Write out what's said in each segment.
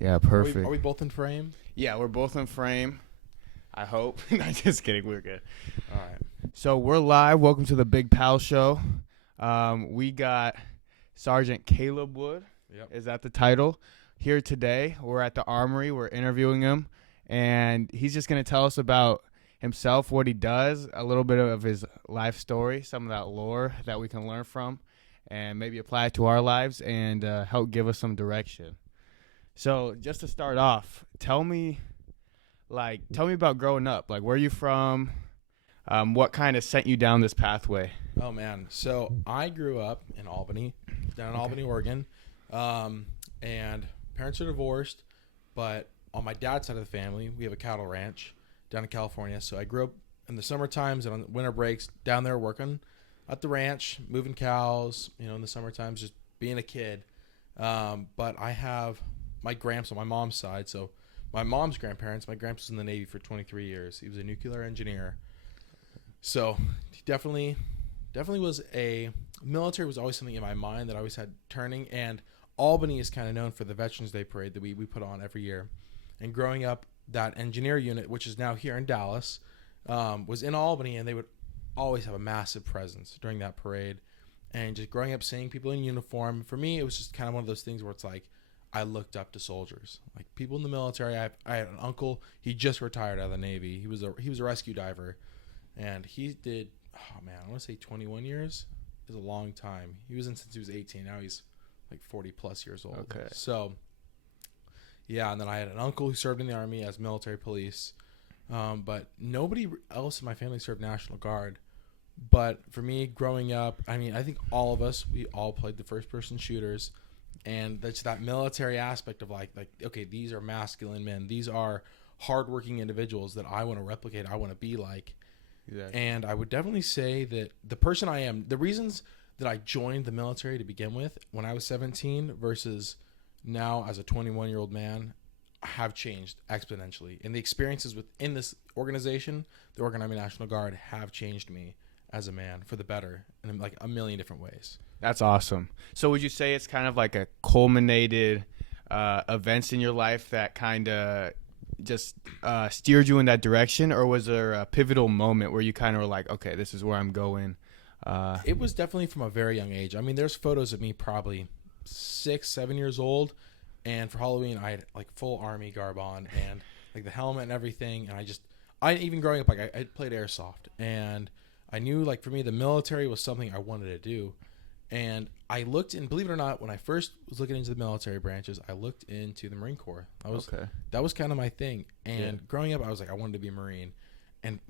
Yeah, perfect. Are we both in frame? Yeah, we're both in frame. I hope. Not just kidding. We're good. All right. So we're live. Welcome to the Big Pal Show. We got Sergeant Kaleb Wood. Yep. Is that the title? Here today. We're at the Armory. We're interviewing him, and he's just going to tell us about himself, what he does, a little bit of his life story, some of that lore that we can learn from, and maybe apply it to our lives and help give us some direction. So just to start off, tell me about growing up. Like, where are you from? What kind of sent you down this pathway? Oh man. So I grew up in Albany, down in Albany, Oregon, and parents are divorced. But on my dad's side of the family, we have a cattle ranch down in California. So I grew up in the summer times and on winter breaks down there working at the ranch, moving cows. In the summer times, just being a kid. But I have my gramps on my mom's side. So my mom's grandparents, my gramps was in the Navy for 23 years. He was a nuclear engineer. So he definitely was military was always something in my mind that I always had turning. And Albany is kind of known for the Veterans Day parade that we put on every year. And growing up, that engineer unit, which is now here in Dallas, was in Albany, and they would always have a massive presence during that parade. And just growing up seeing people in uniform, for me, it was just kind of one of those things where it's like, I looked up to soldiers, like people in the military. I had an uncle. He just retired out of the Navy. He was a rescue diver, and he did. Oh man, I want to say 21 years. It's a long time. He was in since he was 18. Now he's like 40 plus years old. Okay. So yeah, and then I had an uncle who served in the Army as military police, but nobody else in my family served National Guard. But for me, growing up, I mean, I think all of us, we all played the first person shooters. And that's that military aspect of like, okay, these are masculine men. These are hardworking individuals that I want to replicate. I want to be like. Exactly. And I would definitely say that the person I am, the reasons that I joined the military to begin with when I was 17 versus now as a 21-year-old man have changed exponentially. And the experiences within this organization, the Oregon Army National Guard, have changed me as a man for the better in like a million different ways. That's awesome. So would you say it's kind of like a culminated events in your life that kind of just steered you in that direction, or was there a pivotal moment where you kind of were like, okay, this is where I'm going? It was definitely from a very young age. I mean, there's photos of me probably 6-7 years old, and for Halloween I had like full Army garb on and like the helmet and everything. And I even growing up, like I played airsoft, and I knew like for me the military was something I wanted to do. And I looked, and believe it or not, when I first was looking into the military branches, I looked into the Marine Corps. That was kind of my thing. And growing up, I was like, I wanted to be a Marine. And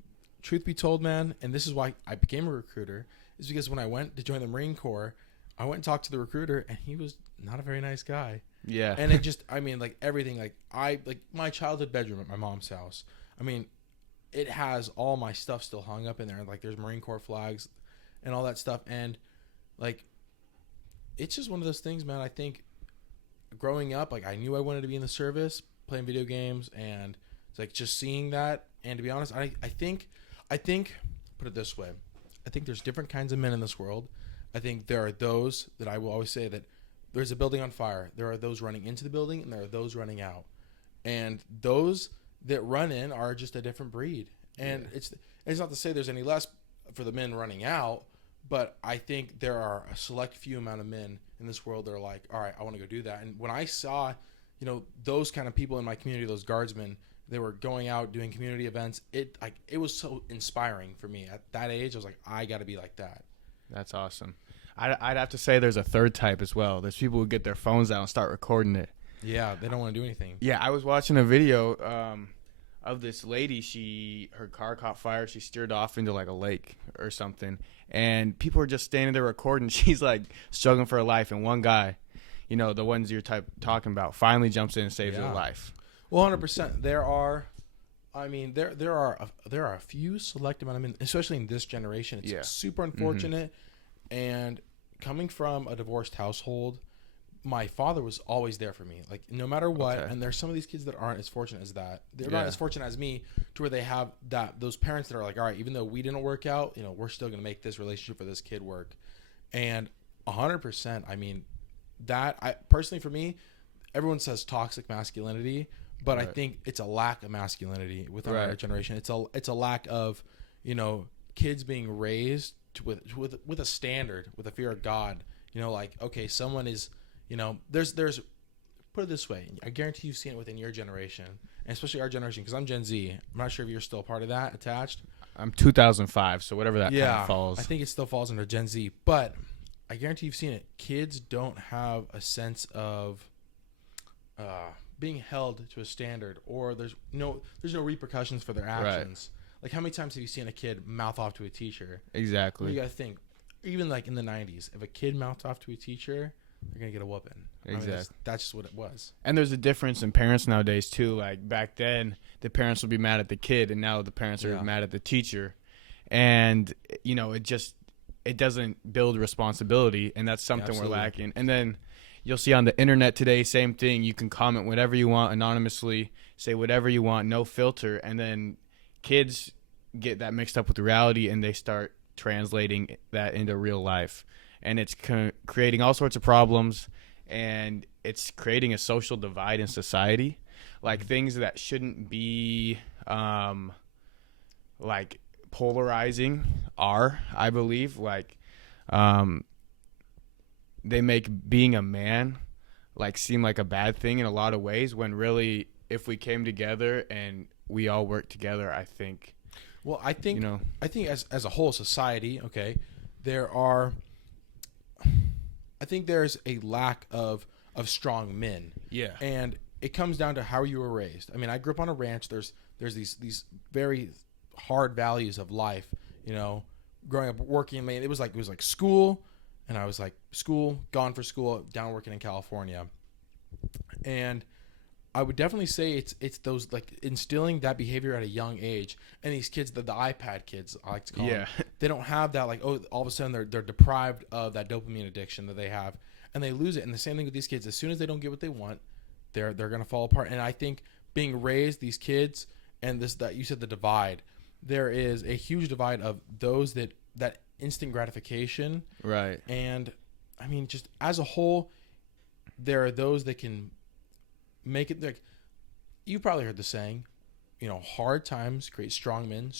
truth be told, man, and this is why I became a recruiter, is because when I went to join the Marine Corps, I went and talked to the recruiter, and he was not a very nice guy. Yeah. And it just, I mean, like everything, like my childhood bedroom at my mom's house. I mean, it has all my stuff still hung up in there. Like there's Marine Corps flags and all that stuff. And like, it's just one of those things, man. I think growing up, like I knew I wanted to be in the service, playing video games, and it's like just seeing that. And to be honest, I think, put it this way, I think there's different kinds of men in this world. I think there are those that I will always say that there's a building on fire. There are those running into the building, and there are those running out. And those that run in are just a different breed. And it's not to say there's any less for the men running out. But I think there are a select few amount of men in this world that are like, all right, I want to go do that. And when I saw, those kind of people in my community, those guardsmen, they were going out doing community events. It was so inspiring for me at that age. I was like, I got to be like that. That's awesome. I'd have to say there's a third type as well. There's people who get their phones out and start recording it. Yeah, they don't want to do anything. Yeah, I was watching a video of this lady. Her car caught fire. She steered off into like a lake or something. And people are just standing there recording. She's like struggling for her life. And one guy, the ones you're talking about, finally jumps in and saves her life. Well, 100%. There are a few select amount of men, especially in this generation. It's super unfortunate. Mm-hmm. And coming from a divorced household, my father was always there for me, like no matter what. Okay. And there's some of these kids that aren't as fortunate as that. They're not as fortunate as me, to where they have those parents that are like, all right, even though we didn't work out, we're still going to make this relationship for this kid work. And 100%, I mean, that I personally, for me, everyone says toxic masculinity, but I Right. think it's a lack of masculinity within our Right. generation. It's a lack of, kids being raised with a standard, with a fear of God. Like, okay, someone is, there's put it this way. I guarantee you've seen it within your generation, and especially our generation, because I'm Gen Z. I'm not sure if you're still a part of that attached. I'm 2005, so whatever that kind of falls. I think it still falls under Gen Z, but I guarantee you've seen it. Kids don't have a sense of being held to a standard, or there's no repercussions for their actions. Like, how many times have you seen a kid mouth off to a teacher? Exactly. You gotta think, even like in the 90s, if a kid mouthed off to a teacher, they're gonna get a whooping. Exactly. That's just what it was. And there's a difference in parents nowadays too. Like back then, the parents would be mad at the kid, and now the parents are mad at the teacher. And it doesn't build responsibility, and that's something we're lacking. And then you'll see on the internet today, same thing. You can comment whatever you want anonymously, say whatever you want, no filter, and then kids get that mixed up with reality, and they start translating that into real life, and it's creating all sorts of problems, and it's creating a social divide in society. Like things that shouldn't be like polarizing are, I believe, like they make being a man like seem like a bad thing in a lot of ways, when really if we came together and we all worked together, I think. Well, I think as a whole society, okay, I think there's a lack of strong men. Yeah. And it comes down to how you were raised. I mean, I grew up on a ranch. There's these very hard values of life, growing up working. I mean, it was like school, and I was like school, gone for school, down working in California. And I would definitely say it's those, like, instilling that behavior at a young age. And these kids, the iPad kids, I like to call them, they don't have that, like, all of a sudden they're deprived of that dopamine addiction that they have, and they lose it. And the same thing with these kids. As soon as they don't get what they want, they're going to fall apart. And I think being raised, these kids, and that you said the divide, there is a huge divide of those that instant gratification. Right. And I mean, just as a whole, there are those that can make it, like, you probably heard the saying, hard times create strong men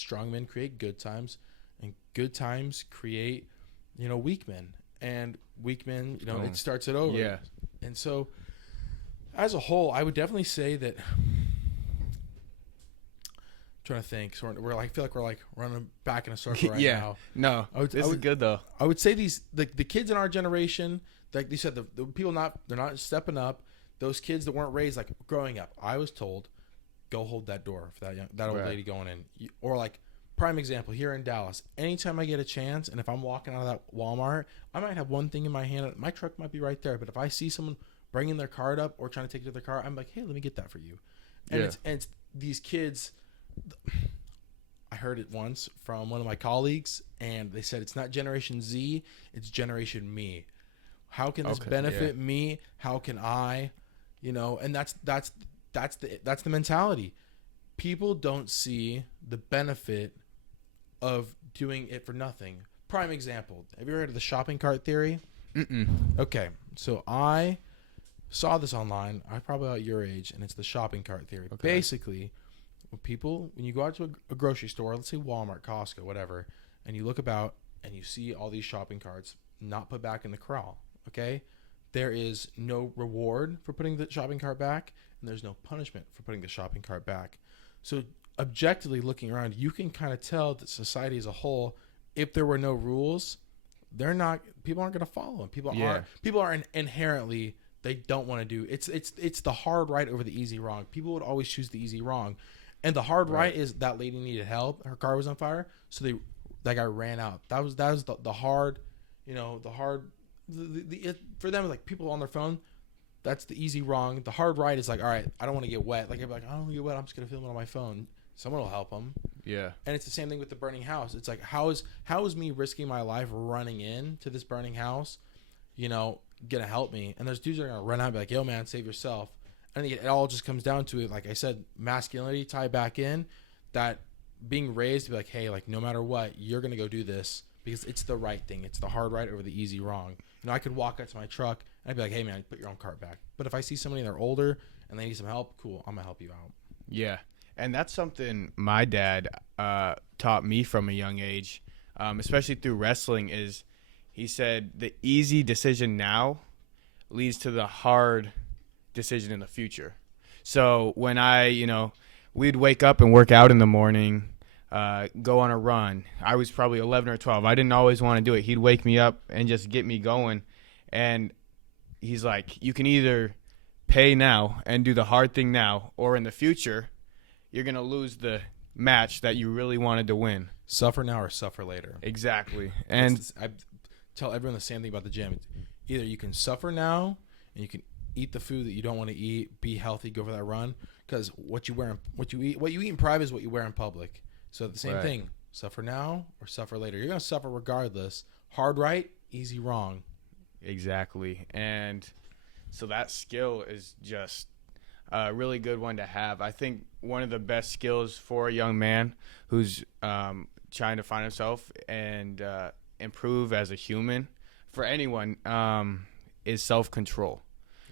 create good times, and good times create, weak men, and weak men, it starts it over. Yeah. And so as a whole, I would definitely say that, trying to think, so I feel like we're like running back in a circle right now. No, this is good though. I would say the kids in our generation, like you said, the people they're not stepping up. Those kids that weren't raised, like, growing up, I was told, go hold that door for that old lady going in. Or, like, prime example, here in Dallas, anytime I get a chance, and if I'm walking out of that Walmart, I might have one thing in my hand. My truck might be right there, but if I see someone bringing their card up or trying to take it to their car, I'm like, hey, let me get that for you. And it's these kids. I heard it once from one of my colleagues, and they said it's not Generation Z, it's Generation Me. How can this benefit me? How can I? And that's the mentality. People don't see the benefit of doing it for nothing. Prime example. Have you ever heard of the shopping cart theory? Mm-mm. Okay, so I saw this online. I'm probably about your age, and it's the shopping cart theory. Okay. Basically, when you go out to a grocery store, let's say Walmart, Costco, whatever, and you look about and you see all these shopping carts not put back in the corral, okay? There is no reward for putting the shopping cart back, and there's no punishment for putting the shopping cart back. So objectively looking around, you can kind of tell that society as a whole, if there were no rules, people aren't going to follow them. People are inherently, they don't want to do. It's the hard right over the easy wrong. People would always choose the easy wrong. And the hard right is that lady needed help. Her car was on fire, so that guy ran out. That was the hard, for them, like, people on their phone, that's the easy wrong. The hard right is like, all right, I don't want to get wet. Like, I'd be like, I don't want to get wet. I'm just gonna film it on my phone. Someone will help them. Yeah. And it's the same thing with the burning house. It's like, how is me risking my life running in to this burning house, gonna help me? And there's dudes that are gonna run out and be like, yo, man, save yourself. And it all just comes down to it. Like I said, masculinity tie back in, that being raised to be like, hey, like, no matter what, you're gonna go do this because it's the right thing. It's the hard right over the easy wrong. I could walk out to my truck I'd be like, hey man, put your own cart back. But if I see somebody and they're older and they need some help, cool, I'm gonna help you out. Yeah, and that's something my dad taught me from a young age, especially through wrestling. Is he said the easy decision now leads to the hard decision in the future. So when we'd wake up and work out in the morning, go on a run. I was probably 11 or 12. I didn't always want to do it. He'd wake me up and just get me going, and he's like, you can either pay now and do the hard thing now, or in the future, you're going to lose the match that you really wanted to win. Suffer now or suffer later. Exactly. And I tell everyone the same thing about the gym. Either you can suffer now and you can eat the food that you don't want to eat, be healthy, go for that run, because what you eat in private is what you wear in public. So the same thing, suffer now or suffer later. You're going to suffer regardless. Hard right, easy wrong. Exactly. And so that skill is just a really good one to have. I think one of the best skills for a young man who's trying to find himself and improve as a human, for anyone, is self-control.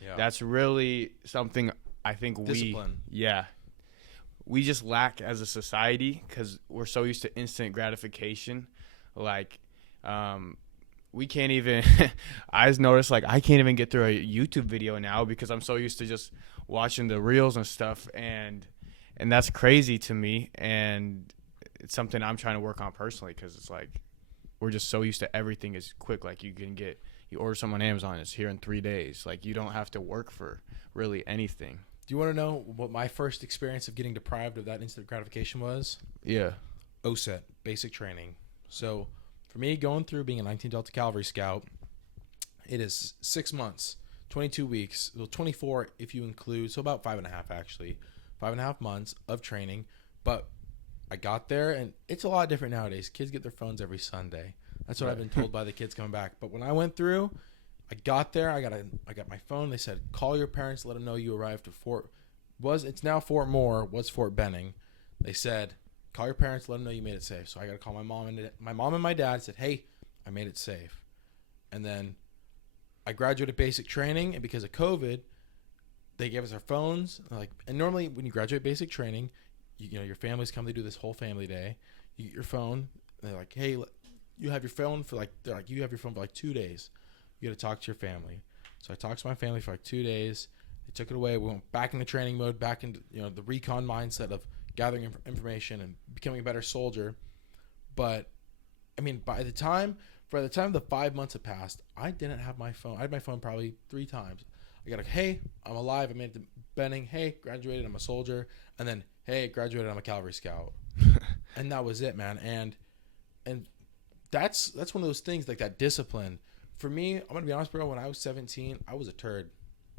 Yeah. That's really something I think Discipline. we just lack as a society, because we're so used to instant gratification. Like, we can't even I noticed, like, I can't even get through a YouTube video now because I'm so used to just watching the reels and stuff, and that's crazy to me, and it's something I'm trying to work on personally, because it's like we're just so used to everything is quick. Like, you order something on Amazon, it's here in 3 days. Like, you don't have to work for really anything. Do you want to know what my first experience of getting deprived of that instant gratification was? Yeah. OSET, basic training. So for me, going through being a 19 Delta Cavalry Scout, it is 6 months, 22 weeks, well, 24 if you include, so about 5.5 actually, 5.5 months of training. But I got there, and it's a lot different nowadays. Kids get their phones every Sunday. That's what I've been told by the kids coming back. But when I went through, I got there, I got my phone. They said, call your parents, let them know you arrived at it's now Fort Moore, was Fort Benning. They said, call your parents, let them know you made it safe. So I got to call my mom and my dad said, hey, I made it safe. And then I graduated basic training, and because of COVID, they gave us our phones. And normally when you graduate basic training, you know, your families come, they do this whole family day. You get your phone, and they're like, hey, you have your phone for you have your phone for 2 days. You got to talk to your family. So I talked to my family for 2 days. They took it away. We went back into training mode, back into the recon mindset of gathering information and becoming a better soldier. But I mean, by the time the 5 months had passed, I didn't have my phone. I had my phone probably 3 times. I got hey, I'm alive. I made it to Benning. Hey, graduated. I'm a soldier. And then, hey, graduated. I'm a Cavalry Scout. And that was it, man. And that's one of those things, like that discipline. For me, I'm going to be honest, bro, when I was 17, I was a turd.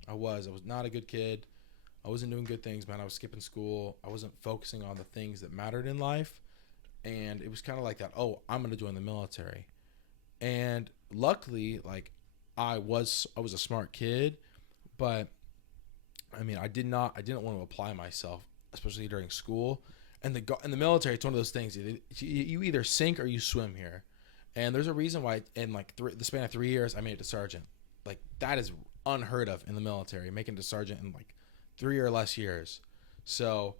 I was not a good kid. I wasn't doing good things, man. I was skipping school. I wasn't focusing on the things that mattered in life. And it was kind of like that, oh, I'm going to join the military. And luckily, like, I was a smart kid, but I mean, I didn't want to apply myself, especially during school. And the military, it's one of those things. You either sink or you swim here. And there's a reason why in the span of 3 years, I made it to sergeant. Like, that is unheard of in the military, making it to sergeant in 3 or less years. So,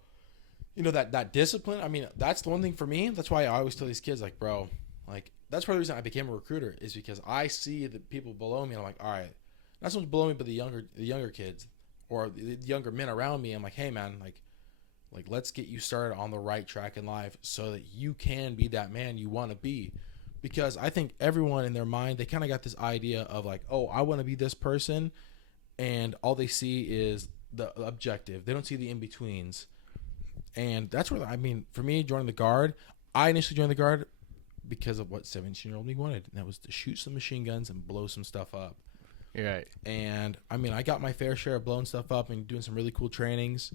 that discipline, I mean, that's the one thing for me. That's why I always tell these kids, like, bro, like, that's part of the reason I became a recruiter, is because I see the people below me, and I'm like, all right, not so much below me, but the younger kids or the younger men around me. I'm like, hey, man, like let's get you started on the right track in life so that you can be that man you want to be. Because I think everyone in their mind, they kind of got this idea of like, oh, I want to be this person, and all they see is the objective. They don't see the in-betweens. And that's where, I mean, for me, joining the Guard, I initially joined the Guard because of what 17-year-old me wanted, and that was to shoot some machine guns and blow some stuff up. Right. And, I mean, I got my fair share of blowing stuff up and doing some really cool trainings,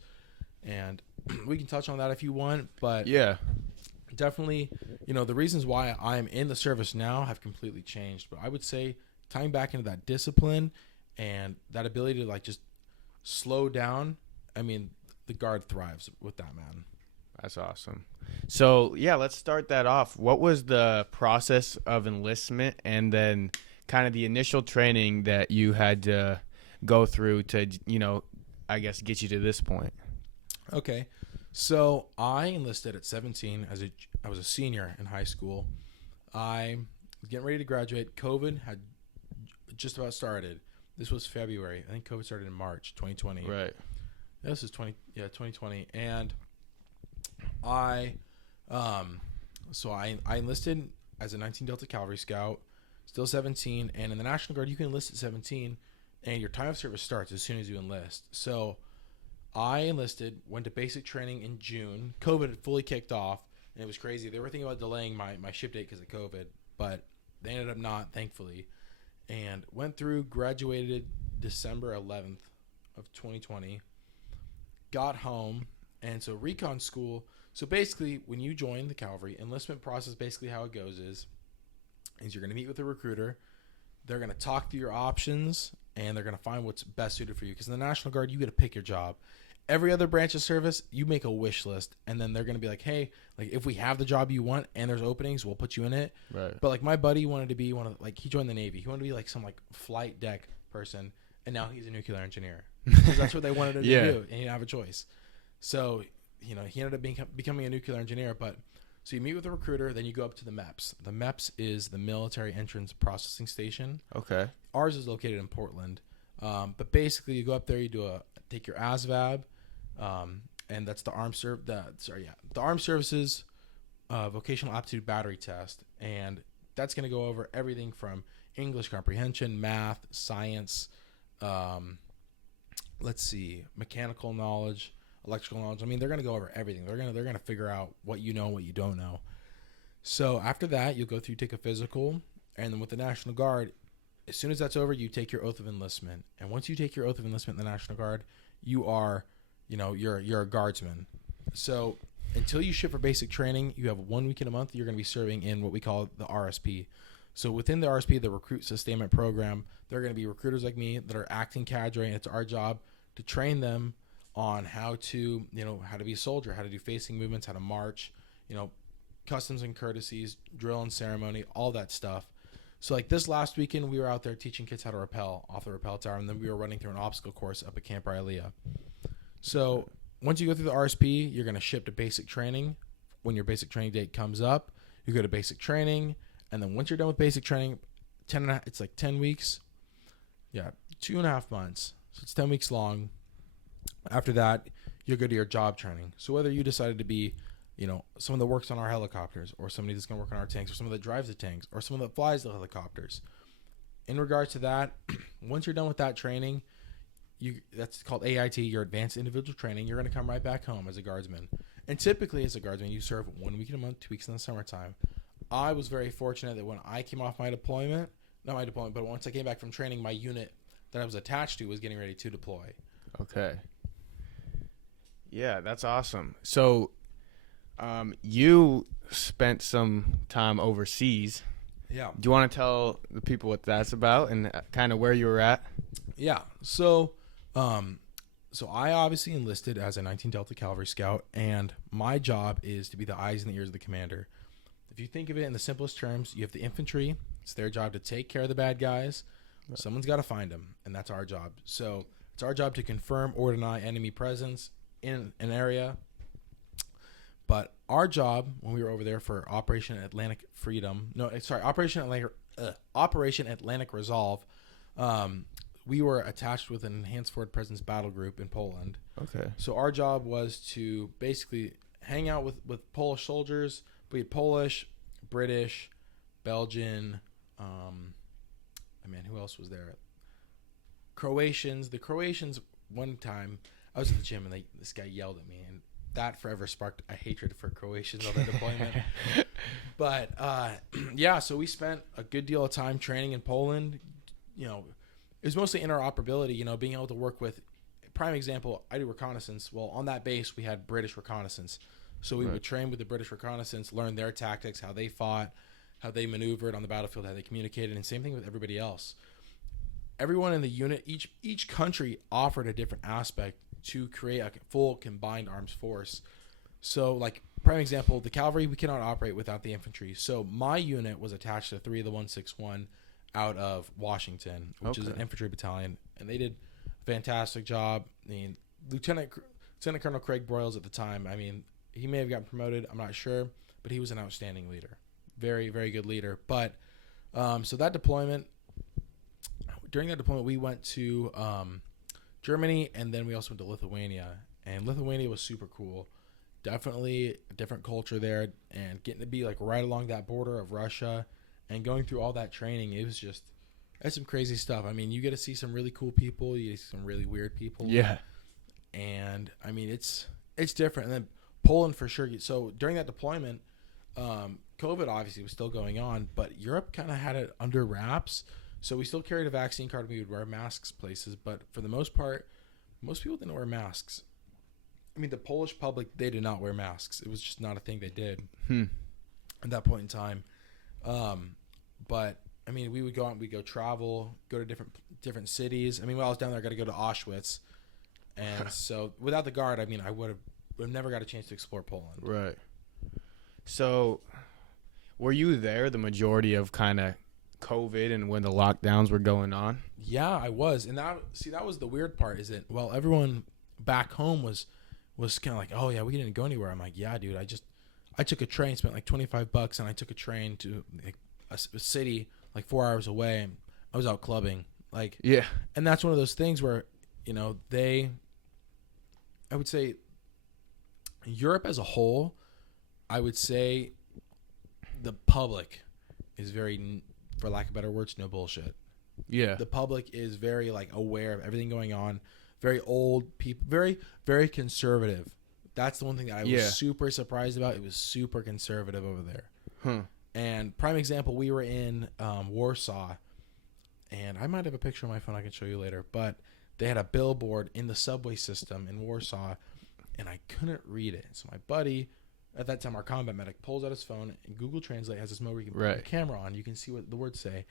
and we can touch on that if you want, but yeah. Definitely, the reasons why I'm in the service now have completely changed. But I would say tying back into that discipline and that ability to just slow down, I mean, the Guard thrives with that, man. That's awesome. So, yeah, let's start that off. What was the process of enlistment, and then kind of the initial training that you had to go through to, I guess get you to this point. Okay. So I enlisted at 17 I was a senior in high school. I was getting ready to graduate. COVID had just about started. This was February. I think COVID started in March 2020. Right. This is 2020. And I enlisted as a 19 Delta Cavalry Scout, still 17, and in the National Guard you can enlist at 17 and your time of service starts as soon as you enlist. So I enlisted, went to basic training in June. COVID had fully kicked off, and it was crazy. They were thinking about delaying my ship date because of COVID, but they ended up not, thankfully. And went through, graduated December 11th of 2020, got home, and so recon school. So basically, when you join the cavalry, enlistment process, basically how it goes is you're going to meet with a recruiter. They're going to talk through your options, and they're going to find what's best suited for you. Because in the National Guard, you get to pick your job. Every other branch of service, you make a wish list, and then they're going to be like, hey, like if we have the job you want and there's openings, we'll put you in it. Right. But like my buddy wanted to be he joined the Navy. He wanted to be like some like flight deck person, and now he's a nuclear engineer. Because that's what they wanted him to do, and he didn't have a choice. So, he ended up becoming a nuclear engineer. But so you meet with a recruiter, then you go up to the MEPS. The MEPS is the Military Entrance Processing Station. Okay. Ours is located in Portland. But basically, you go up there, you take your ASVAB, and that's the Armed Services Vocational Aptitude Battery Test, and that's going to go over everything from English comprehension, math, science, mechanical knowledge, electrical knowledge. I mean, they're going to go over everything. They're going to figure out what you know and what you don't know. So after that, you'll go through, take a physical, and then with the National Guard, as soon as that's over, you take your oath of enlistment. And once you take your oath of enlistment in the National Guard, you are, you're a guardsman. So until you ship for basic training, you have 1 week in a month. You're going to be serving in what we call the RSP. So within the RSP, the Recruit Sustainment Program, there are going to be recruiters like me that are acting cadre, and it's our job to train them on how to be a soldier, how to do facing movements, how to march, customs and courtesies, drill and ceremony, all that stuff. So like this last weekend, we were out there teaching kids how to rappel off the rappel tower, and then we were running through an obstacle course up at Camp Rilea. So once you go through the RSP, you're going to ship to basic training. When your basic training date comes up, you go to basic training, and then once you're done with basic training, it's like 10 weeks. Yeah, 2.5 months. So it's 10 weeks long. After that, you'll go to your job training. So whether you decided to be, someone that works on our helicopters, or somebody that's going to work on our tanks, or someone that drives the tanks, or someone that flies the helicopters. In regards to that, once you're done with that training, that's called AIT, your Advanced Individual Training. You're going to come right back home as a guardsman. And typically as a guardsman, you serve 1 week in a month, 2 weeks in the summertime. I was very fortunate that when I came off my deployment, not my deployment, but once I came back from training, my unit that I was attached to was getting ready to deploy. Okay. Yeah, that's awesome. So, you spent some time overseas. Yeah. Do you want to tell the people what that's about and kind of where you were at? Yeah. So I obviously enlisted as a 19 Delta Cavalry Scout, and my job is to be the eyes and the ears of the commander. If you think of it in the simplest terms, you have the infantry. It's their job to take care of the bad guys. Right. Someone's got to find them, and that's our job. So it's our job to confirm or deny enemy presence in an area. But our job when we were over there for Operation Atlantic Resolve, we were attached with an Enhanced Forward Presence Battle Group in Poland. Okay. So our job was to basically hang out with Polish soldiers. We had Polish, British, Belgian, who else was there? Croatians. The Croatians, one time, I was at the gym and this guy yelled at me, and that forever sparked a hatred for Croatians on the deployment. But so we spent a good deal of time training in Poland. It was mostly interoperability, being able to work with, prime example, I do reconnaissance. Well, on that base, we had British reconnaissance. So we would train with the British reconnaissance, learn their tactics, how they fought, how they maneuvered on the battlefield, how they communicated, and same thing with everybody else. Everyone in the unit, each country offered a different aspect to create a full combined arms force. So, like, prime example, the cavalry, we cannot operate without the infantry. So my unit was attached to 3 of the 161 out of Washington, which is an infantry battalion, and they did a fantastic job. I mean, Lieutenant Colonel Craig Broyles at the time, I mean, he may have gotten promoted, I'm not sure, but he was an outstanding leader. Very, very good leader. But so that deployment, during that deployment, we went to Germany, and then we also went to Lithuania. And Lithuania was super cool. Definitely a different culture there, and getting to be like right along that border of Russia and going through all that training, that's some crazy stuff. I mean, you get to see some really cool people, you get to see some really weird people. Yeah. And I mean, it's different. And then Poland for sure. So during that deployment, COVID obviously was still going on, but Europe kind of had it under wraps. So we still carried a vaccine card. We would wear masks places, but for the most part, most people didn't wear masks. I mean, the Polish public, they did not wear masks. It was just not a thing they did at that point in time. But I mean, we would go out, we'd go travel, go to different cities. I mean, while I was down there, I got to go to Auschwitz. And so without the guard, I mean, I would have never got a chance to explore Poland. Right. So were you there the majority of kind of COVID and when the lockdowns were going on? Yeah, I was. And that was the weird part, is that, well, everyone back home was kind of like, oh yeah, we didn't go anywhere. I'm like, yeah, dude, I took a train, spent like $25, and I took a train to like a city like 4 hours away, and I was out clubbing. Like, yeah. And that's one of those things where, you know, I would say Europe as a whole, I would say the public is very, for lack of better words, no bullshit. Yeah. The public is very like aware of everything going on. Very old people, very, very conservative. That's the one thing that I was super surprised about. It was super conservative over there. Huh. And prime example, we were in Warsaw, and I might have a picture on my phone I can show you later, but they had a billboard in the subway system in Warsaw, and I couldn't read it. So my buddy, at that time, our combat medic, pulls out his phone, and Google Translate has this mode where you can put the camera on. You can see what the words say.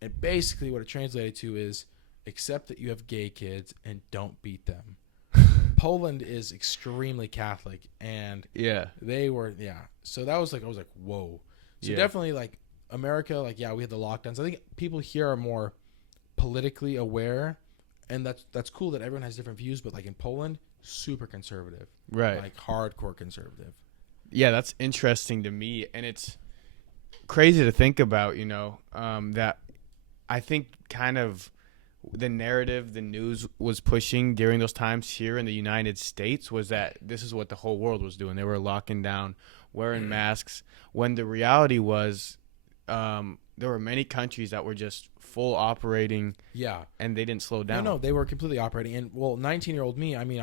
And basically what it translated to is, accept that you have gay kids and don't beat them. Poland is extremely Catholic, and they were, so that was like, I was like, whoa. So definitely like America, like, we had the lockdowns. I think people here are more politically aware, and that's cool that everyone has different views, but like in Poland, super conservative. Right. Like hardcore conservative. Yeah, that's interesting to me, and it's crazy to think about, you know, that I think kind of the narrative the news was pushing during those times here in the United States was that this is what the whole world was doing. They were locking down, wearing masks, when the reality was there were many countries that were just full operating, and they didn't slow down. No, they were completely operating. And, well, 19-year-old me, I mean,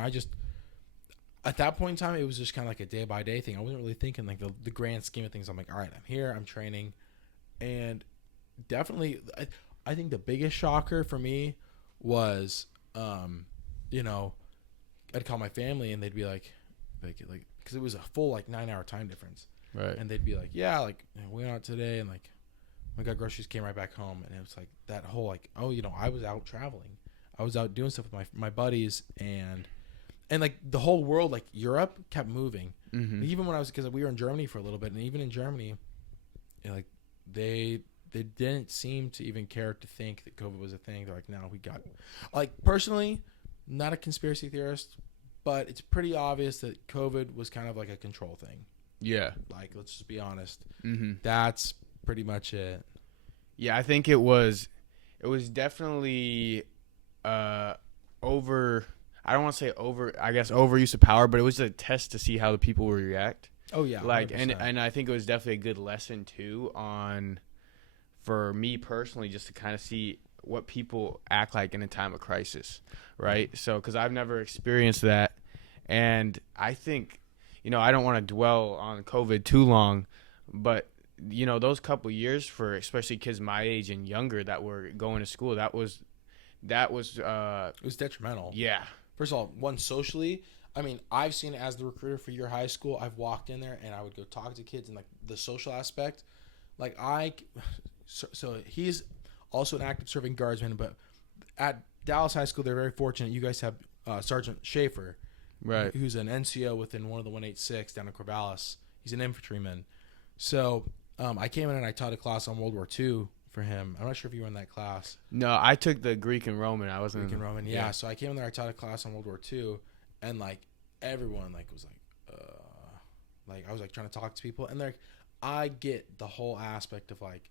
at that point in time, it was just kind of like a day-by-day thing. I wasn't really thinking like the grand scheme of things. I'm like, all right, I'm here, I'm training. And definitely, I think the biggest shocker for me was, you know, I'd call my family and they'd be like, because it was a full like 9-hour time difference, right? And they'd be like, yeah, like we went out today and like we got groceries, came right back home, and it was like that whole like, oh, you know, I was out traveling, I was out doing stuff with my buddies, and like the whole world, like Europe, kept moving. Mm-hmm. Even when because we were in Germany for a little bit, and even in Germany, you know, like they didn't seem to even care to think that COVID was a thing. They're like, no, we got it. Like, personally, not a conspiracy theorist, but it's pretty obvious that COVID was kind of like a control thing. Yeah. Like, let's just be honest. Mm-hmm. That's pretty much it. Yeah, I think it was definitely over. I don't want to say over. I guess overuse of power, but it was a test to see how the people would react. Oh yeah, like 100%. and I think it was definitely a good lesson too for me personally, just to kind of see what people act like in a time of crisis, right? So, because I've never experienced that, and I think, you know, I don't want to dwell on COVID too long, but you know, those couple years for especially kids my age and younger that were going to school, that was it was detrimental. Yeah. First of all, one, socially, I mean, I've seen it as the recruiter for your high school. I've walked in there and I would go talk to kids, and like the social aspect, like so he's also an active serving guardsman, but at Dallas High School, they're very fortunate. You guys have Sergeant Schaefer, right, who's an NCO within one of the 186 down in Corvallis. He's an infantryman. So I came in and I taught a class on World War II for him. I'm not sure if you were in that class. No, I took the Greek and Roman. I wasn't Greek and Roman. Yeah. So I came in there. I taught a class on World War II, and like everyone like was like I was like trying to talk to people, and they're I get the whole aspect of like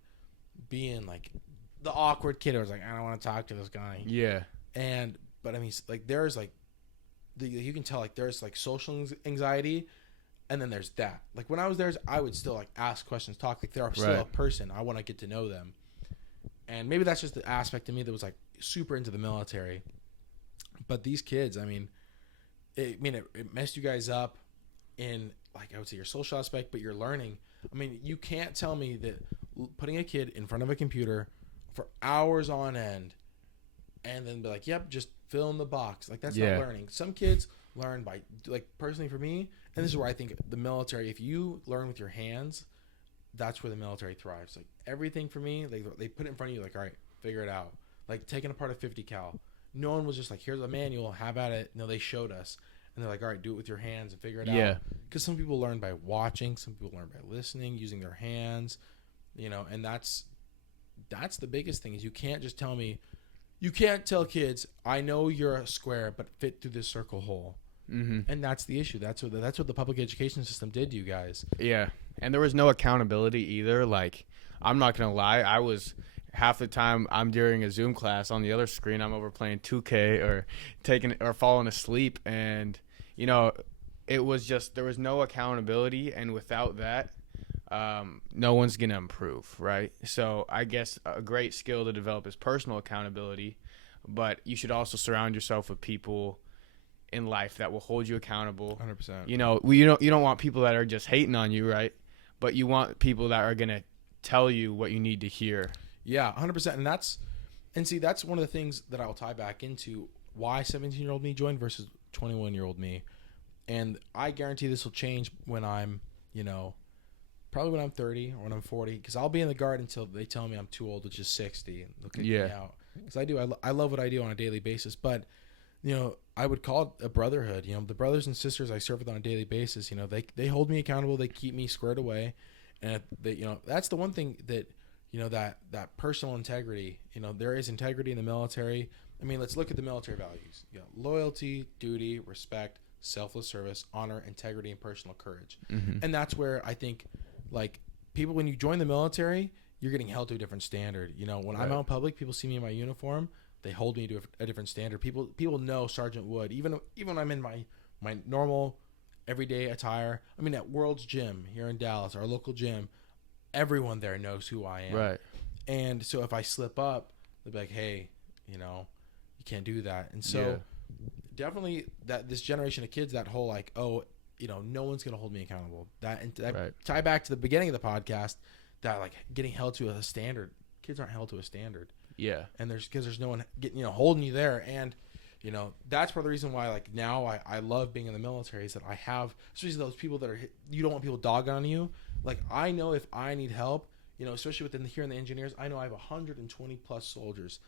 being like the awkward kid who was like, I don't want to talk to this guy. Yeah. But I mean, like there's like you can tell like there's like social anxiety, and then there's that. Like when I was there, I would still like ask questions, talk. Like they're still a person. I want to get to know them, and maybe that's just the aspect of me that was like super into the military. But these kids, I mean, it messed you guys up in like I would say your social aspect, but your learning. I mean, you can't tell me that putting a kid in front of a computer for hours on end and then be like, yep, just fill in the box. Like, that's not learning. Some kids learn by, like, personally for me, and this is where I think the military, if you learn with your hands, that's where the military thrives. Like, everything for me, they put it in front of you, like, all right, figure it out. Like, taking apart a 50 cal. No one was just like, here's a manual, have at it. No, they showed us. And they're like, all right, do it with your hands and figure it out. Because some people learn by watching. Some people learn by listening, using their hands. You know, and that's the biggest thing is you can't just tell me. You can't tell kids, I know you're a square, but fit through this circle hole. Mm-hmm. And that's the issue. That's what the public education system did to you guys. Yeah. And there was no accountability either. Like, I'm not going to lie. I was half the time I'm during a Zoom class on the other screen, I'm over playing 2K or falling asleep. And, you know, it was just, there was no accountability. And without that, no one's going to improve, right? So I guess a great skill to develop is personal accountability, but you should also surround yourself with people in life that will hold you accountable. 100%. You know, you don't want people that are just hating on you, right? But you want people that are going to tell you what you need to hear. Yeah, 100%. And that's one of the things that I'll tie back into why 17-year-old me joined versus 21-year-old me. And I guarantee this will change when I'm, you know, probably when I'm 30 or when I'm 40, because I'll be in the Guard until they tell me I'm too old, which is 60, and they'll kick me out. Because I love what I do on a daily basis. But, you know, I would call it a brotherhood. You know, the brothers and sisters I serve with on a daily basis, you know, they hold me accountable. They keep me squared away. And, you know, that's the one thing that, you know, that personal integrity, you know, there is integrity in the military. I mean, let's look at the military values. You know, loyalty, duty, respect, selfless service, honor, integrity, and personal courage. Mm-hmm. And that's where I think, like, people, when you join the military, you're getting held to a different standard. You know, when I'm out in public, people see me in my uniform, they hold me to a different standard. People know Sergeant Wood, even when I'm in my normal everyday attire. I mean, at World's Gym here in Dallas, our local gym, everyone there knows who I am. Right. And so if I slip up, they'll be like, hey, you know, you can't do that. And so definitely that this generation of kids, that whole like, oh, you know, no one's going to hold me accountable. That tie back to the beginning of the podcast, that like getting held to a standard. Kids aren't held to a standard. Yeah. And there's no one getting, you know, holding you there. And, you know, that's part of the reason why, like, now I love being in the military, is that I have, especially those people that are, you don't want people dogging on you. Like, I know if I need help, you know, especially here in the engineers, I know I have 120 plus soldiers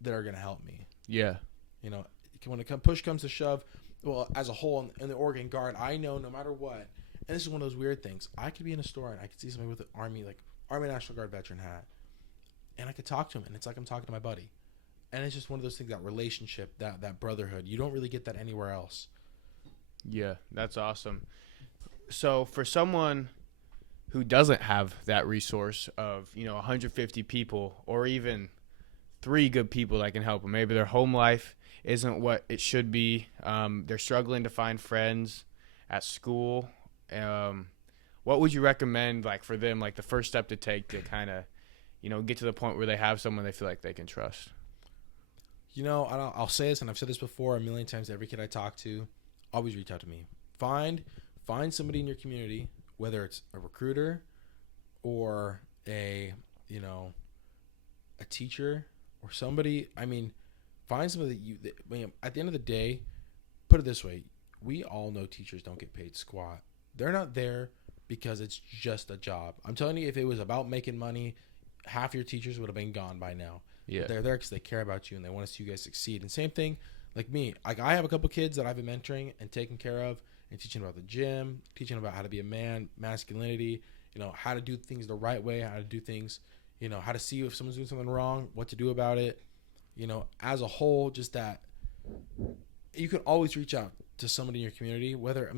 that are going to help me. Yeah. You know, when push comes to shove, well, as a whole in the Oregon Guard, I know no matter what, and this is one of those weird things, I could be in a store and I could see somebody with an Army National Guard veteran hat, and I could talk to him, and it's like I'm talking to my buddy. And it's just one of those things, that relationship, that brotherhood. You don't really get that anywhere else. Yeah, that's awesome. So for someone who doesn't have that resource of, you know, 150 people or even 3 good people that can help them, maybe their home life isn't what it should be. They're struggling to find friends at school. What would you recommend, like, for them, like the first step to take to kind of, you know, get to the point where they have someone they feel like they can trust? You know, I'll say this, and I've said this before a million times to every kid I talk to, always reach out to me. Find somebody in your community, whether it's a recruiter or a teacher or somebody. I mean, find somebody at the end of the day, put it this way, we all know teachers don't get paid squat. They're not there because it's just a job. I'm telling you, if it was about making money, half your teachers would have been gone by now. Yeah. They're there because they care about you and they want to see you guys succeed. And same thing, like me. Like, I have a couple kids that I've been mentoring and taking care of and teaching about the gym, teaching about how to be a man, masculinity, you know, how to do things the right way, how to do things, how to see if someone's doing something wrong, what to do about it. As a whole, just that you can always reach out to somebody in your community, whether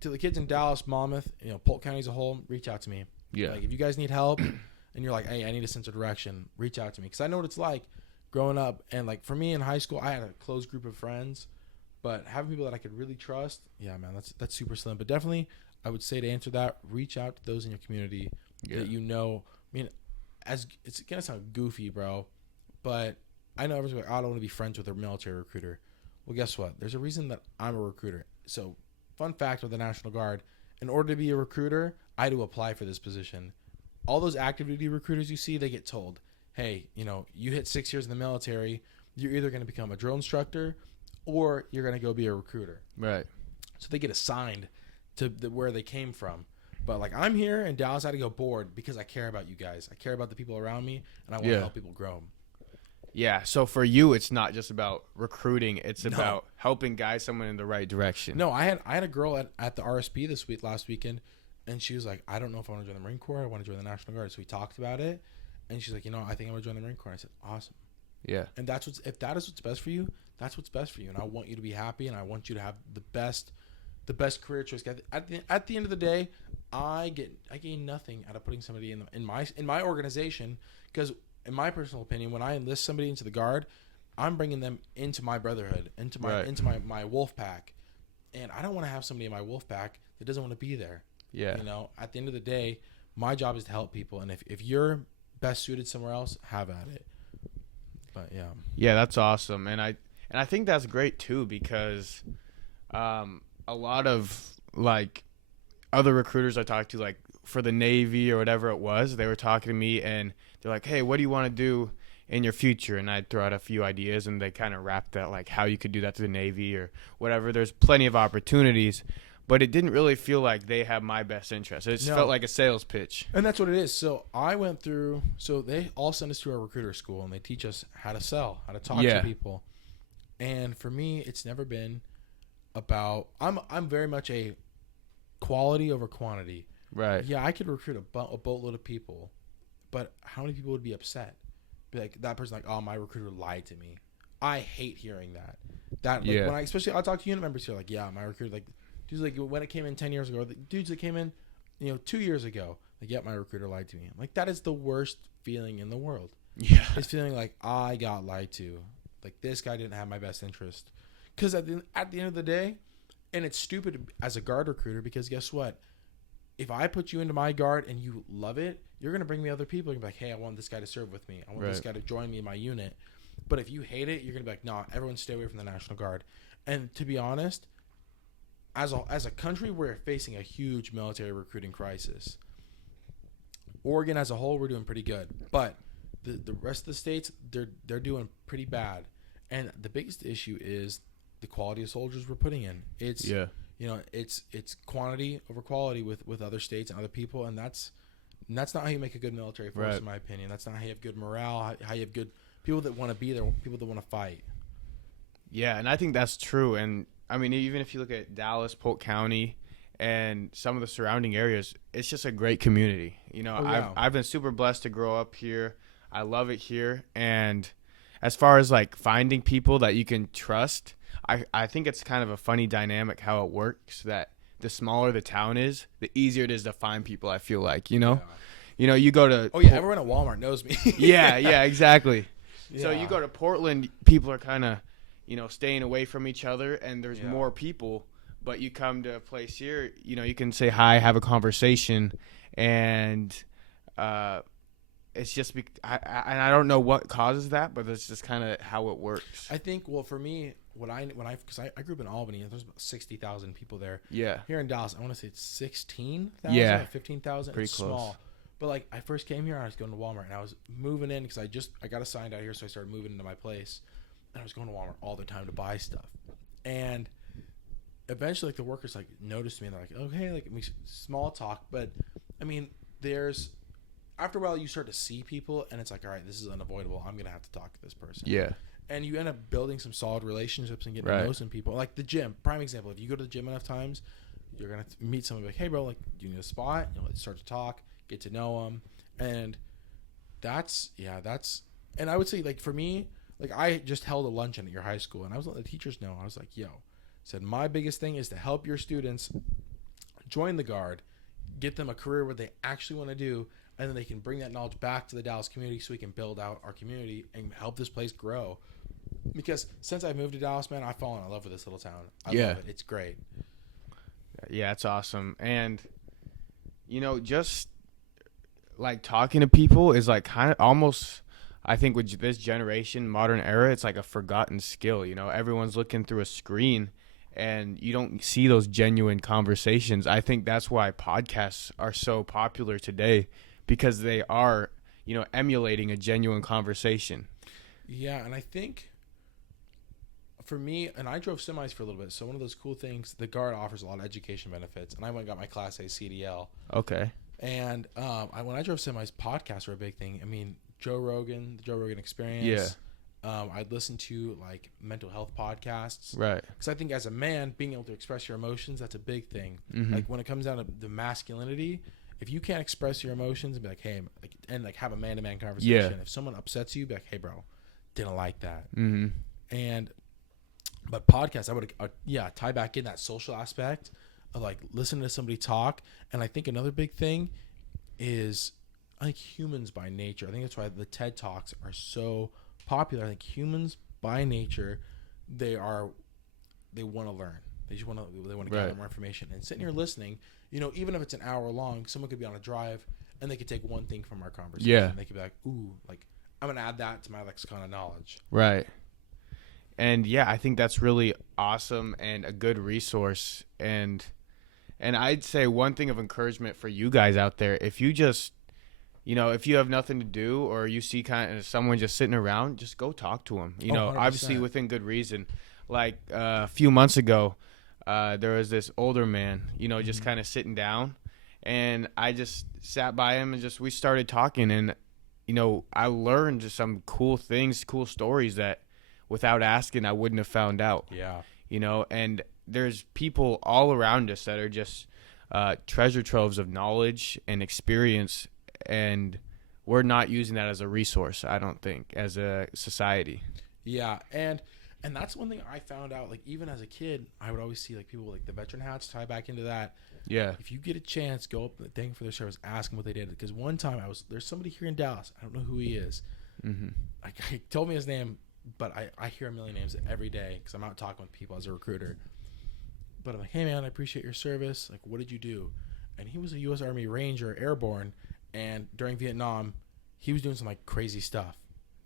to the kids in Dallas, Monmouth, Polk County as a whole, reach out to me. Yeah. Like if you guys need help and you're like, hey, I need a sense of direction, reach out to me. Because I know what it's like growing up. And like for me in high school, I had a close group of friends, but having people that I could really trust, yeah, man, that's super slim. But definitely, I would say to answer that, reach out to those in your community that as it's going to sound goofy, bro, but I know everyone's like, I don't want to be friends with a military recruiter. Well, guess what? There's a reason that I'm a recruiter. So, fun fact with the National Guard, in order to be a recruiter, I had to apply for this position. All those active duty recruiters you see, they get told, hey, you hit 6 years in the military, you're either going to become a drill instructor or you're going to go be a recruiter. Right. So they get assigned to where they came from. But like I'm here in Dallas, I had to go board because I care about you guys. I care about the people around me, and I want to help people grow. Yeah, so for you, it's not just about recruiting; it's about helping guide someone in the right direction. No, I had a girl at the RSP last weekend, and she was like, "I don't know if I want to join the Marine Corps. I want to join the National Guard." So we talked about it, and she's like, "I think I want to join the Marine Corps." And I said, "Awesome." Yeah. And if that is what's best for you, that's what's best for you, and I want you to be happy, and I want you to have the best career choice. At the end of the day, I gain nothing out of putting somebody in my organization, because in my personal opinion, when I enlist somebody into the Guard, I'm bringing them into my brotherhood, into my wolf pack, and I don't want to have somebody in my wolf pack that doesn't want to be there. Yeah. At the end of the day, my job is to help people, and if you're best suited somewhere else, have at it. But yeah. Yeah, that's awesome, and I think that's great too, because a lot of like other recruiters I talked to, like for the Navy or whatever it was, they were talking to me and they're like, hey, what do you want to do in your future? And I'd throw out a few ideas, and they kind of wrapped that, like how you could do that to the Navy or whatever. There's plenty of opportunities, but it didn't really feel like they have my best interest. It just felt like a sales pitch. And that's what it is. So they all send us to our recruiter school, and they teach us how to sell, how to talk to people. And for me, it's never been about, I'm very much a quality over quantity. Right. Yeah, I could recruit a boatload of people, but how many people would be upset? Be like, that person, like, oh, my recruiter lied to me. I hate hearing that. When especially I talk to unit members here, like, yeah, my recruiter, like, dudes, like when it came in 10 years ago, the dudes that came in, 2 years ago, like, yeah, my recruiter lied to me. Like, that is the worst feeling in the world. Yeah. It's feeling like I got lied to. Like, this guy didn't have my best interest. Because at the end of the day, and it's stupid as a Guard recruiter, because guess what? If I put you into my Guard and you love it, you're going to bring me other people. You're going to be like, hey, I want this guy to serve with me. I want this guy to join me in my unit. But if you hate it, you're going to be like, nah, everyone stay away from the National Guard. And to be honest, as a country, we're facing a huge military recruiting crisis. Oregon as a whole, we're doing pretty good. But the rest of the states, they're doing pretty bad. And the biggest issue is the quality of soldiers we're putting in. It's it's quantity over quality with other states and other people, and that's not how you make a good military force, in my opinion. That's not how you have good morale, how you have good people that want to be there, people that want to fight. Yeah, and I think that's true. And I mean, even if you look at Dallas, Polk County, and some of the surrounding areas, it's just a great community. I've been super blessed to grow up here. I love it here. And as far as like finding people that you can trust, I think it's kind of a funny dynamic how it works, that the smaller the town is, the easier it is to find people, I feel like, you go to... Oh, yeah, everyone at Walmart knows me. yeah, exactly. Yeah. So you go to Portland, people are kind of, staying away from each other, and there's more people. But you come to a place here, you can say hi, have a conversation, and it's just I don't know what causes that, but it's just kind of how it works. I think, well, for me, because I grew up in Albany, and there's about 60,000 people there. Yeah. Here in Dallas, I want to say it's 16,000, yeah, 15,000. Pretty it's close. Small. But like I first came here, I was going to Walmart, and I was moving in because I got assigned out here, so I started moving into my place, and I was going to Walmart all the time to buy stuff, and eventually, like, the workers like noticed me, and they're like, "Okay," like, we small talk, but I mean, after a while you start to see people, and it's like, all right, this is unavoidable. I'm gonna have to talk to this person. Yeah. And you end up building some solid relationships and getting to know some people. Like the gym, prime example. If you go to the gym enough times, you're gonna meet someone like, hey, bro, like, do you need a spot? Let's start to talk, get to know them, and That's and I would say, like, for me, like, I just held a luncheon at your high school, and I was letting the teachers know. I was like, yo, said my biggest thing is to help your students join the Guard, get them a career where they actually want to do, and then they can bring that knowledge back to the Dallas community so we can build out our community and help this place grow. Because since I moved to Dallas, man, I've fallen in love with this little town. I love it. It's great. Yeah, it's awesome. And, just like talking to people is like kind of almost, I think with this generation, modern era, it's like a forgotten skill. Everyone's looking through a screen and you don't see those genuine conversations. I think that's why podcasts are so popular today, because they are, emulating a genuine conversation. Yeah, and I think for me, and I drove semis for a little bit, so one of those cool things, the Guard offers a lot of education benefits, and I went and got my Class A CDL. Okay. And when I drove semis, podcasts were a big thing. I mean, Joe Rogan, the Joe Rogan Experience. Yeah. I'd listen to, like, mental health podcasts. Right. Because I think as a man, being able to express your emotions, that's a big thing. Mm-hmm. Like, when it comes down to the masculinity, if you can't express your emotions and be like, hey, and have a man-to-man conversation. Yeah. If someone upsets you, be like, hey, bro, didn't like that. Mm-hmm. But podcasts, I would, tie back in that social aspect of, like, listening to somebody talk. And I think another big thing is, I think humans by nature, I think that's why the TED Talks are so popular. I think humans by nature, they want to learn. They want to gather more information. And sitting here listening, even if it's an hour long, someone could be on a drive and they could take one thing from our conversation. Yeah. They could be like, ooh, like, I'm going to add that to my lexicon of knowledge. Right. And yeah, I think that's really awesome and a good resource. And I'd say one thing of encouragement for you guys out there, if you just, if you have nothing to do or you see kind of someone just sitting around, just go talk to them. 100%. Obviously within good reason. Like a few months ago, there was this older man, just kind of sitting down, and I just sat by him and we started talking, and I learned some cool things, cool stories that without asking I wouldn't have found out. Yeah. And there's people all around us that are just treasure troves of knowledge and experience, and we're not using that as a resource, I don't think, as a society. Yeah, and that's one thing I found out, like, even as a kid, I would always see, like, people with, like, the veteran hats, tie back into that. Yeah. If you get a chance, go up, thank them for their service, ask them what they did. Because one time there's somebody here in Dallas, I don't know who he is. Mm-hmm. He told me his name, but I hear a million names every day because I'm out talking with people as a recruiter. But I'm like, hey, man, I appreciate your service. Like, what did you do? And he was a U.S. Army Ranger, airborne, and during Vietnam, he was doing some, like, crazy stuff.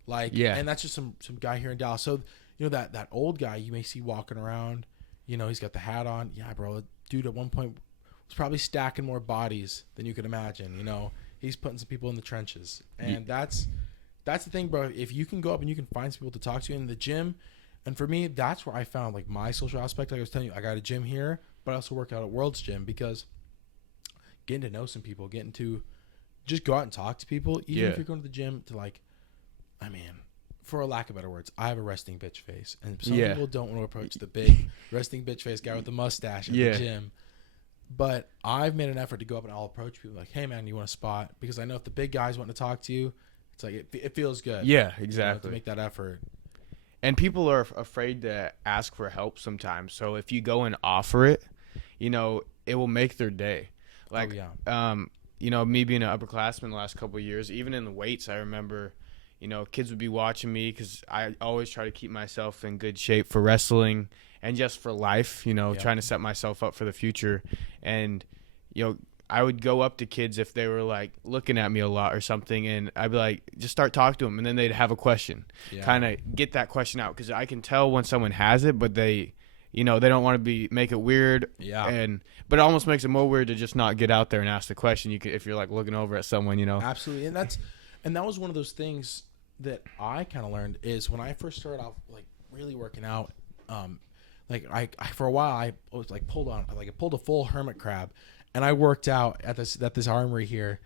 Like, yeah. And that's just some guy here in Dallas. So, that old guy you may see walking around, he's got the hat on. Yeah, bro, dude at one point was probably stacking more bodies than you could imagine. He's putting some people in the trenches. And that's the thing, bro. If you can go up and you can find some people to talk to in the gym, and for me, that's where I found, like, my social aspect. Like I was telling you, I got a gym here, but I also work out at World's Gym, because getting to know some people, getting to just go out and talk to people, even if you're going to the gym to, like, I mean, for a lack of better words, I have a resting bitch face, and some people don't want to approach the big resting bitch face guy with the mustache at the gym. But I've made an effort to go up and I'll approach people like, hey, man, you want a spot? Because I know if the big guys want to talk to you, it's like it feels good. Yeah, exactly. To make that effort. And people are afraid to ask for help sometimes. So if you go and offer it, it will make their day. Like, me being an upperclassman the last couple of years, even in the weights, I remember, kids would be watching me because I always try to keep myself in good shape for wrestling and just for life, trying to set myself up for the future. And, I would go up to kids if they were, like, looking at me a lot or something, and I'd be like, just start talking to them, and then they'd have a question. Kind of get that question out, because I can tell when someone has it, but they don't want to make it weird. Yeah. But it almost makes it more weird to just not get out there and ask the question. You can, if you're, like, looking over at someone, Absolutely. And that was one of those things that I kind of learned is when I first started off, like, really working out, like, I for a while I was, like, I pulled a full hermit crab, and I worked out at this armory here,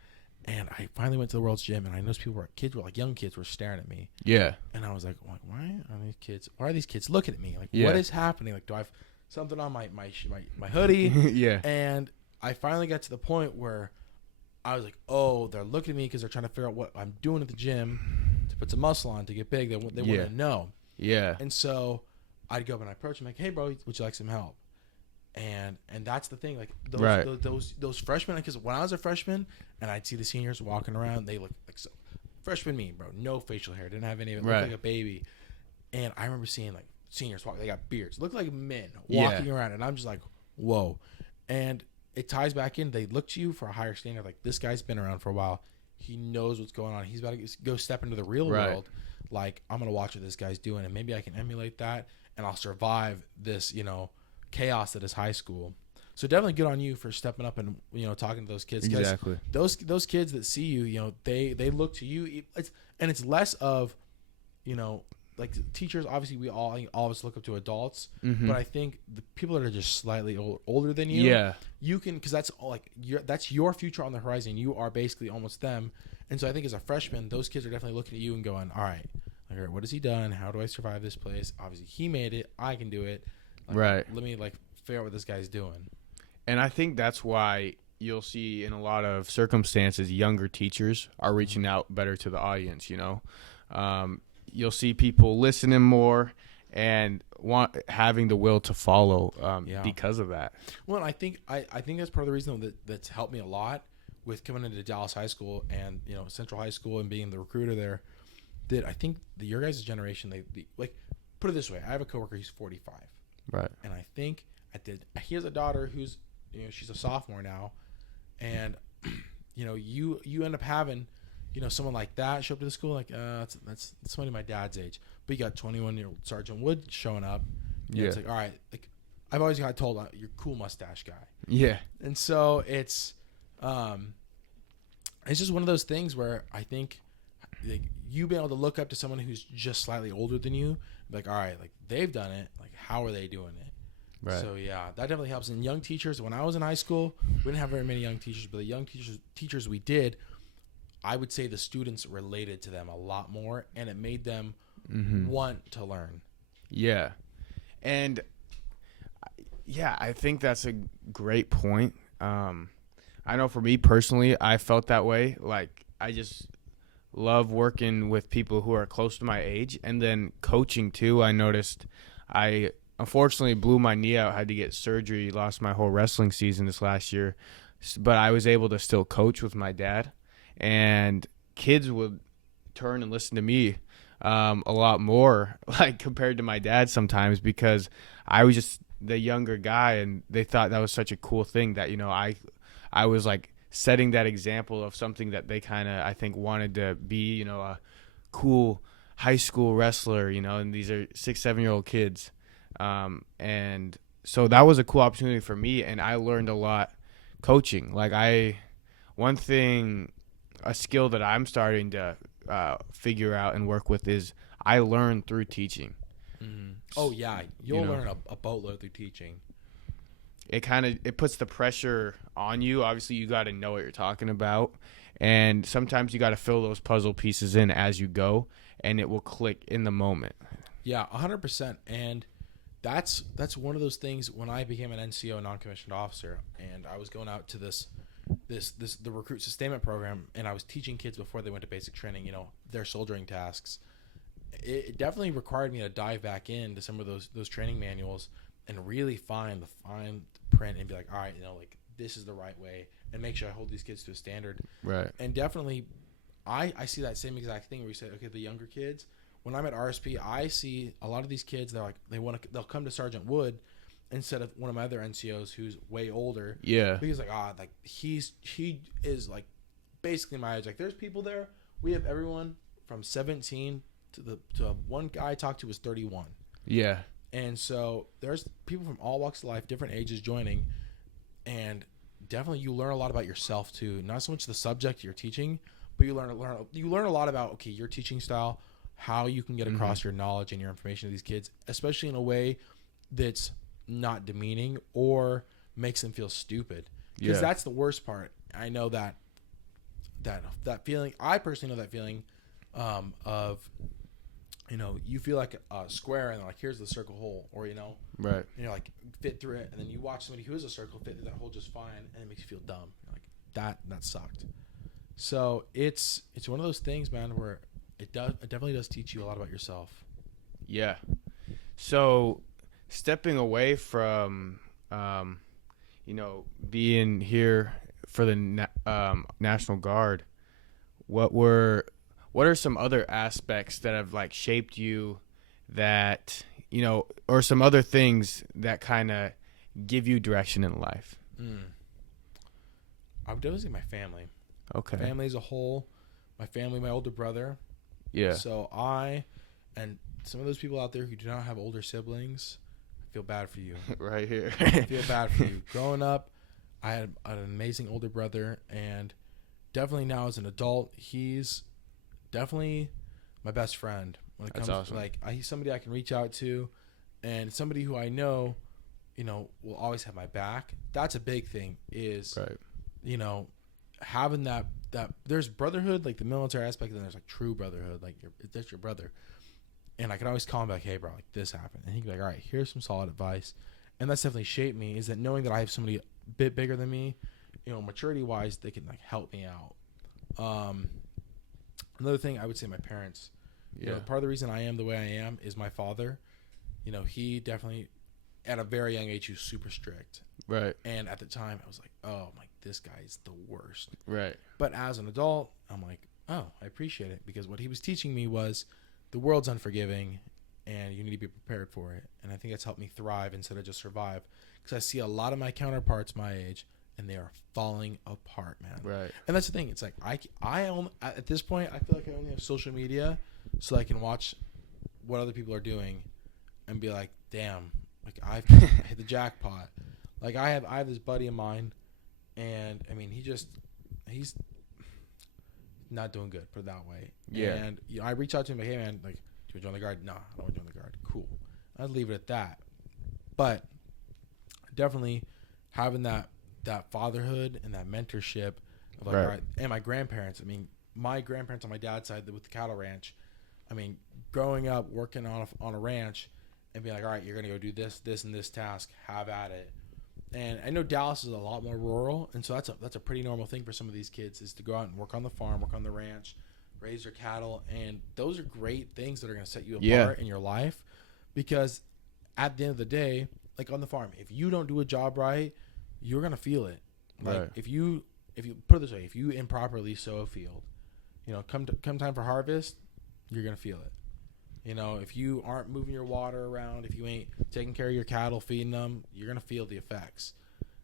and I finally went to the World's Gym, and I noticed young kids were staring at me. Yeah. And I was like, why are these kids looking at me? Like, what is happening? Like, do I have something on my hoodie? Yeah. And I finally got to the point where I was like, oh, they're looking at me because they're trying to figure out what I'm doing at the gym to put some muscle on to get big. They want to know. Yeah. And so I'd go up and I approach him like, hey, bro, would you like some help? And that's the thing, like those freshmen, because when I was a freshman and I'd see the seniors walking around, they look like so. Freshman me, bro, no facial hair, didn't have any of it, looked like a baby. And I remember seeing like seniors walk, they got beards, look like men walking around, and I'm just like, whoa. And it ties back in. They look to you for a higher standard. Like, this guy's been around for a while. He knows what's going on. He's about to go step into the real world. Like, I'm going to watch what this guy's doing, and maybe I can emulate that, and I'll survive this, chaos that is high school. So definitely good on you for stepping up and, talking to those kids. Exactly. Those kids that see you, they look to you. It's less of, like teachers, obviously all of us look up to adults, but I think the people that are just slightly older than you, you can, because that's that's your future on the horizon. You are basically almost them. And so I think as a freshman, those kids are definitely looking at you and going, all right, what has he done? How do I survive this place? Obviously he made it. I can do it. Let me figure out what this guy's doing. And I think that's why you'll see in a lot of circumstances, younger teachers are reaching out better to the audience, you'll see people listening more and having the will to follow because of that. Well, I think that's part of the reason that's helped me a lot with coming into Dallas High School and Central High School and being the recruiter there. That I think your guys' generation, they put it this way. I have a coworker who's 45, right, and I think he has a daughter who's she's a sophomore now, and you end up having someone like that show up to the school, like that's somebody my dad's age, but you got 21-year-old Sergeant Wood showing up. It's like, all right, like I've always got told you're cool mustache guy. Yeah. And so it's just one of those things where I think like you being able to look up to someone who's just slightly older than you, like, all right, like they've done it, like how are they doing it? Right. So yeah, that definitely helps. And young teachers, when I was in high school, we didn't have very many young teachers, but the young teachers we did, I would say the students related to them a lot more, and it made them want to learn. Yeah. And I think that's a great point. I know for me personally, I felt that way. Like, I just love working with people who are close to my age, and then coaching too. I noticed I unfortunately blew my knee out, had to get surgery, lost my whole wrestling season this last year, but I was able to still coach with my dad, and kids would turn and listen to me a lot more, like, compared to my dad sometimes, because I was just the younger guy, and they thought that was such a cool thing that, I was like setting that example of something that they kind of, I think, wanted to be, a cool high school wrestler, and these are 6-7-year-old kids. And so that was a cool opportunity for me, and I learned a lot coaching. Like, a skill that I'm starting to figure out and work with is I learn through teaching. Mm-hmm. Oh yeah, you'll learn a boatload through teaching. It puts the pressure on you. Obviously, you got to know what you're talking about, and sometimes you got to fill those puzzle pieces in as you go, and it will click in the moment. Yeah, 100%. And that's one of those things. When I became an NCO, non-commissioned officer, and I was going out to the recruit sustainment program, and I was teaching kids before they went to basic training, their soldiering tasks. It definitely required me to dive back into some of those training manuals and really find the fine print and be like, all right, like this is the right way, and make sure I hold these kids to a standard. Right. And definitely, I see that same exact thing where you say, okay, the younger kids. When I'm at RSP, I see a lot of these kids. They're like they'll come to Sergeant Wood instead of one of my other NCOs who's way older. Yeah. Because he is like basically my age. Like, there's people there. We have everyone from 17 to one guy I talked to was 31. Yeah. And so there's people from all walks of life, different ages joining, and definitely you learn a lot about yourself too. Not so much the subject you're teaching, but you learn a lot about, okay, your teaching style, how you can get across your knowledge and your information to these kids, especially in a way that's not demeaning or makes them feel stupid. Because that's the worst part. I know that feeling. I personally know that feeling of, you feel like a square and like, here's the circle hole, or, right. And you're like, fit through it. And then you watch somebody who is a circle fit through that hole just fine, and it makes you feel dumb. You're like, that sucked. So it's one of those things, man, where it definitely does teach you a lot about yourself. Yeah. So stepping away from, being here for the National Guard, what are some other aspects that have like shaped you that, or some other things that kind of give you direction in life? I would definitely say my family. Okay. Family as a whole. My family, my older brother. Yeah. So and some of those people out there who do not have older siblings, I feel bad for you. Right here. I feel bad for you. Growing up, I had an amazing older brother, and definitely now as an adult, he's definitely my best friend. When it That's comes awesome. to, like, he's somebody I can reach out to, and somebody who I know, will always have my back. That's a big thing. Is Right. Having that there's brotherhood, like the military aspect, and then there's like true brotherhood, like that's your brother. And I can always call him back, hey bro, like this happened, and he'd be like, all right, here's some solid advice. And that's definitely shaped me, is that knowing that I have somebody a bit bigger than me, maturity wise, they can like help me out. Another thing I would say, my parents. Part of the reason I am the way I am is my father. He definitely, at a very young age, he was super strict. Right. And at the time, I was like, oh, this guy is the worst. Right. But as an adult, I'm like, oh, I appreciate it, because what he was teaching me was the world's unforgiving and you need to be prepared for it. And I think that's helped me thrive instead of just survive, because I see a lot of my counterparts my age and they are falling apart, man. Right. And that's the thing. It's like I only, at this point, I feel like I only have social media so I can watch what other people are doing and be like, damn, like I've hit the jackpot. Like I have this buddy of mine, and I mean he's not doing good, put it that way. Yeah. And I reach out to him like, hey man, like, do you want to join the guard? Nah, I don't want to join the guard. Cool. I'd leave it at that. But definitely having that fatherhood and that mentorship of like, Right. all right, and my grandparents. I mean, my grandparents on my dad's side with the cattle ranch. I mean, growing up working on a ranch and being like, all right, you're gonna go do this, and this task. Have at it. And I know Dallas is a lot more rural, and so that's a pretty normal thing for some of these kids, is to go out and work on the farm, work on the ranch, raise their cattle, and those are great things that are going to set you apart in your life, because at the end of the day, like on the farm, if you don't do a job right, you're going to feel it. Like Right. if you put it this way, if you improperly sow a field, come time for harvest, you're going to feel it. If you aren't moving your water around, if you ain't taking care of your cattle, feeding them, you're going to feel the effects.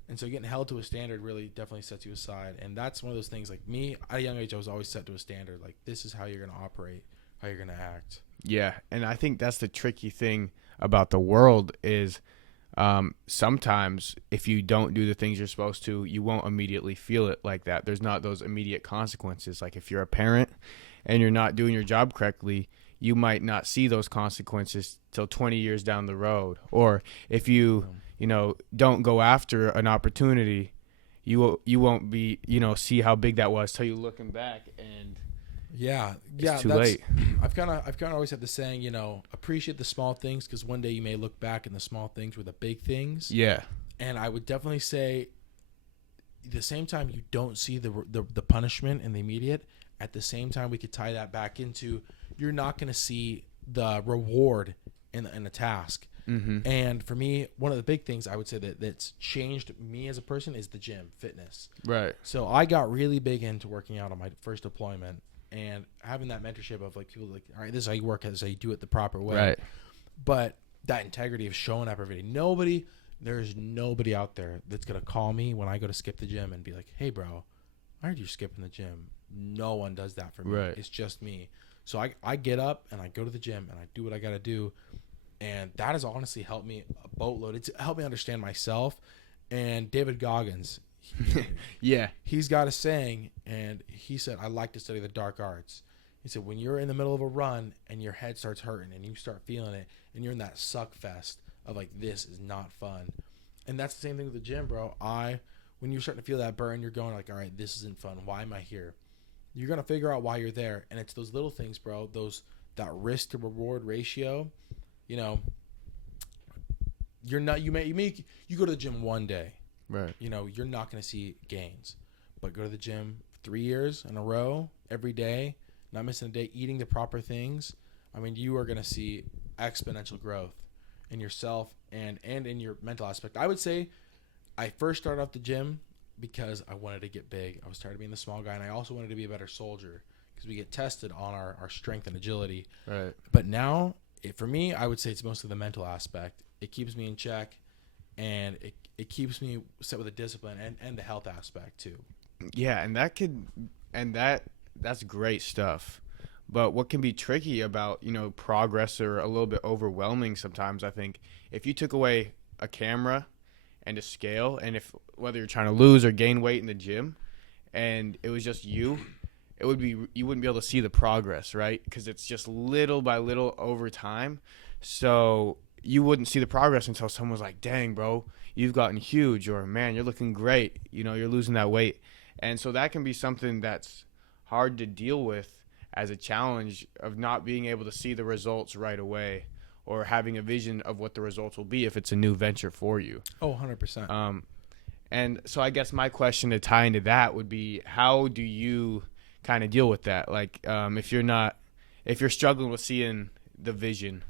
And so getting held to a standard really definitely sets you aside. And that's one of those things, like me, at a young age, I was always set to a standard. Like, this is how you're going to operate, how you're going to act. Yeah. And I think that's the tricky thing about the world is sometimes if you don't do the things you're supposed to, you won't immediately feel it like that. There's not those immediate consequences. Like if you're a parent and you're not doing your job correctly, you might not see those consequences till 20 years down the road. Or if you don't go after an opportunity, you won't be, see how big that was till you looking back and it's too late. I've kind of always had the saying, appreciate the small things, because one day you may look back and the small things were the big things. Yeah. And I would definitely say, at the same time you don't see the punishment in the immediate, at the same time we could tie that back into, you're not going to see the reward in the task. Mm-hmm. And for me, one of the big things I would say that's changed me as a person is the gym, fitness. Right. So I got really big into working out on my first deployment, and having that mentorship of like people like, all right, this is how you work, this is how you do it the proper way. Right. But that integrity of showing up every day, there's nobody out there that's going to call me when I go to skip the gym and be like, hey bro, I heard you skipping the gym. No one does that for me. Right. It's just me. So I get up and I go to the gym and I do what I got to do. And that has honestly helped me a boatload. It's helped me understand myself. And David Goggins, Yeah. he's got a saying, and he said, I like to study the dark arts. He said, when you're in the middle of a run and your head starts hurting and you start feeling it and you're in that suck fest of like, this is not fun. And that's the same thing with the gym, bro. When you're starting to feel that burn, you're going like, all right, this isn't fun. Why am I here? You're going to figure out why you're there. And it's those little things, bro, that risk to reward ratio. You go to the gym one day. Right. You're not going to see gains. but go to the gym 3 years in a row, every day, not missing a day, eating the proper things, I mean, you are going to see exponential growth in yourself and in your mental aspect. I would say I first started off the gym because I wanted to get big. I was tired of being the small guy, and I also wanted to be a better soldier because we get tested on our strength and agility. Right. But now, for me, I would say it's mostly the mental aspect. It keeps me in check, and it keeps me set with a discipline and the health aspect too. Yeah, that's great stuff. But what can be tricky about, progress or a little bit overwhelming sometimes, I think, if you took away a camera and a scale, and if whether you're trying to lose or gain weight in the gym, and it was just you wouldn't be able to see the progress, right? Because it's just little by little over time. So you wouldn't see the progress until someone's like, dang, bro, you've gotten huge, or man, you're looking great. You're losing that weight. And so that can be something that's hard to deal with as a challenge of not being able to see the results right away, or having a vision of what the results will be if it's a new venture for you. Oh, 100%. And so I guess my question to tie into that would be, how do you kind of deal with that? Like, if you're struggling with seeing the vision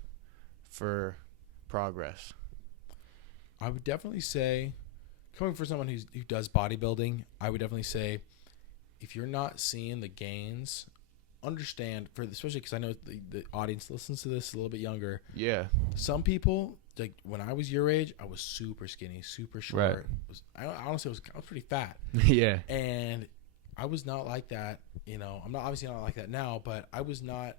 for progress. I would definitely say, coming from someone who does bodybuilding, I would definitely say, if you're not seeing the gains, understand, especially because I know the audience listens to this a little bit younger. Yeah. Some people, like when I was your age, I was super skinny, super short. Right. I was pretty fat. Yeah. And I was not like that. I'm not obviously not like that now, but I was not.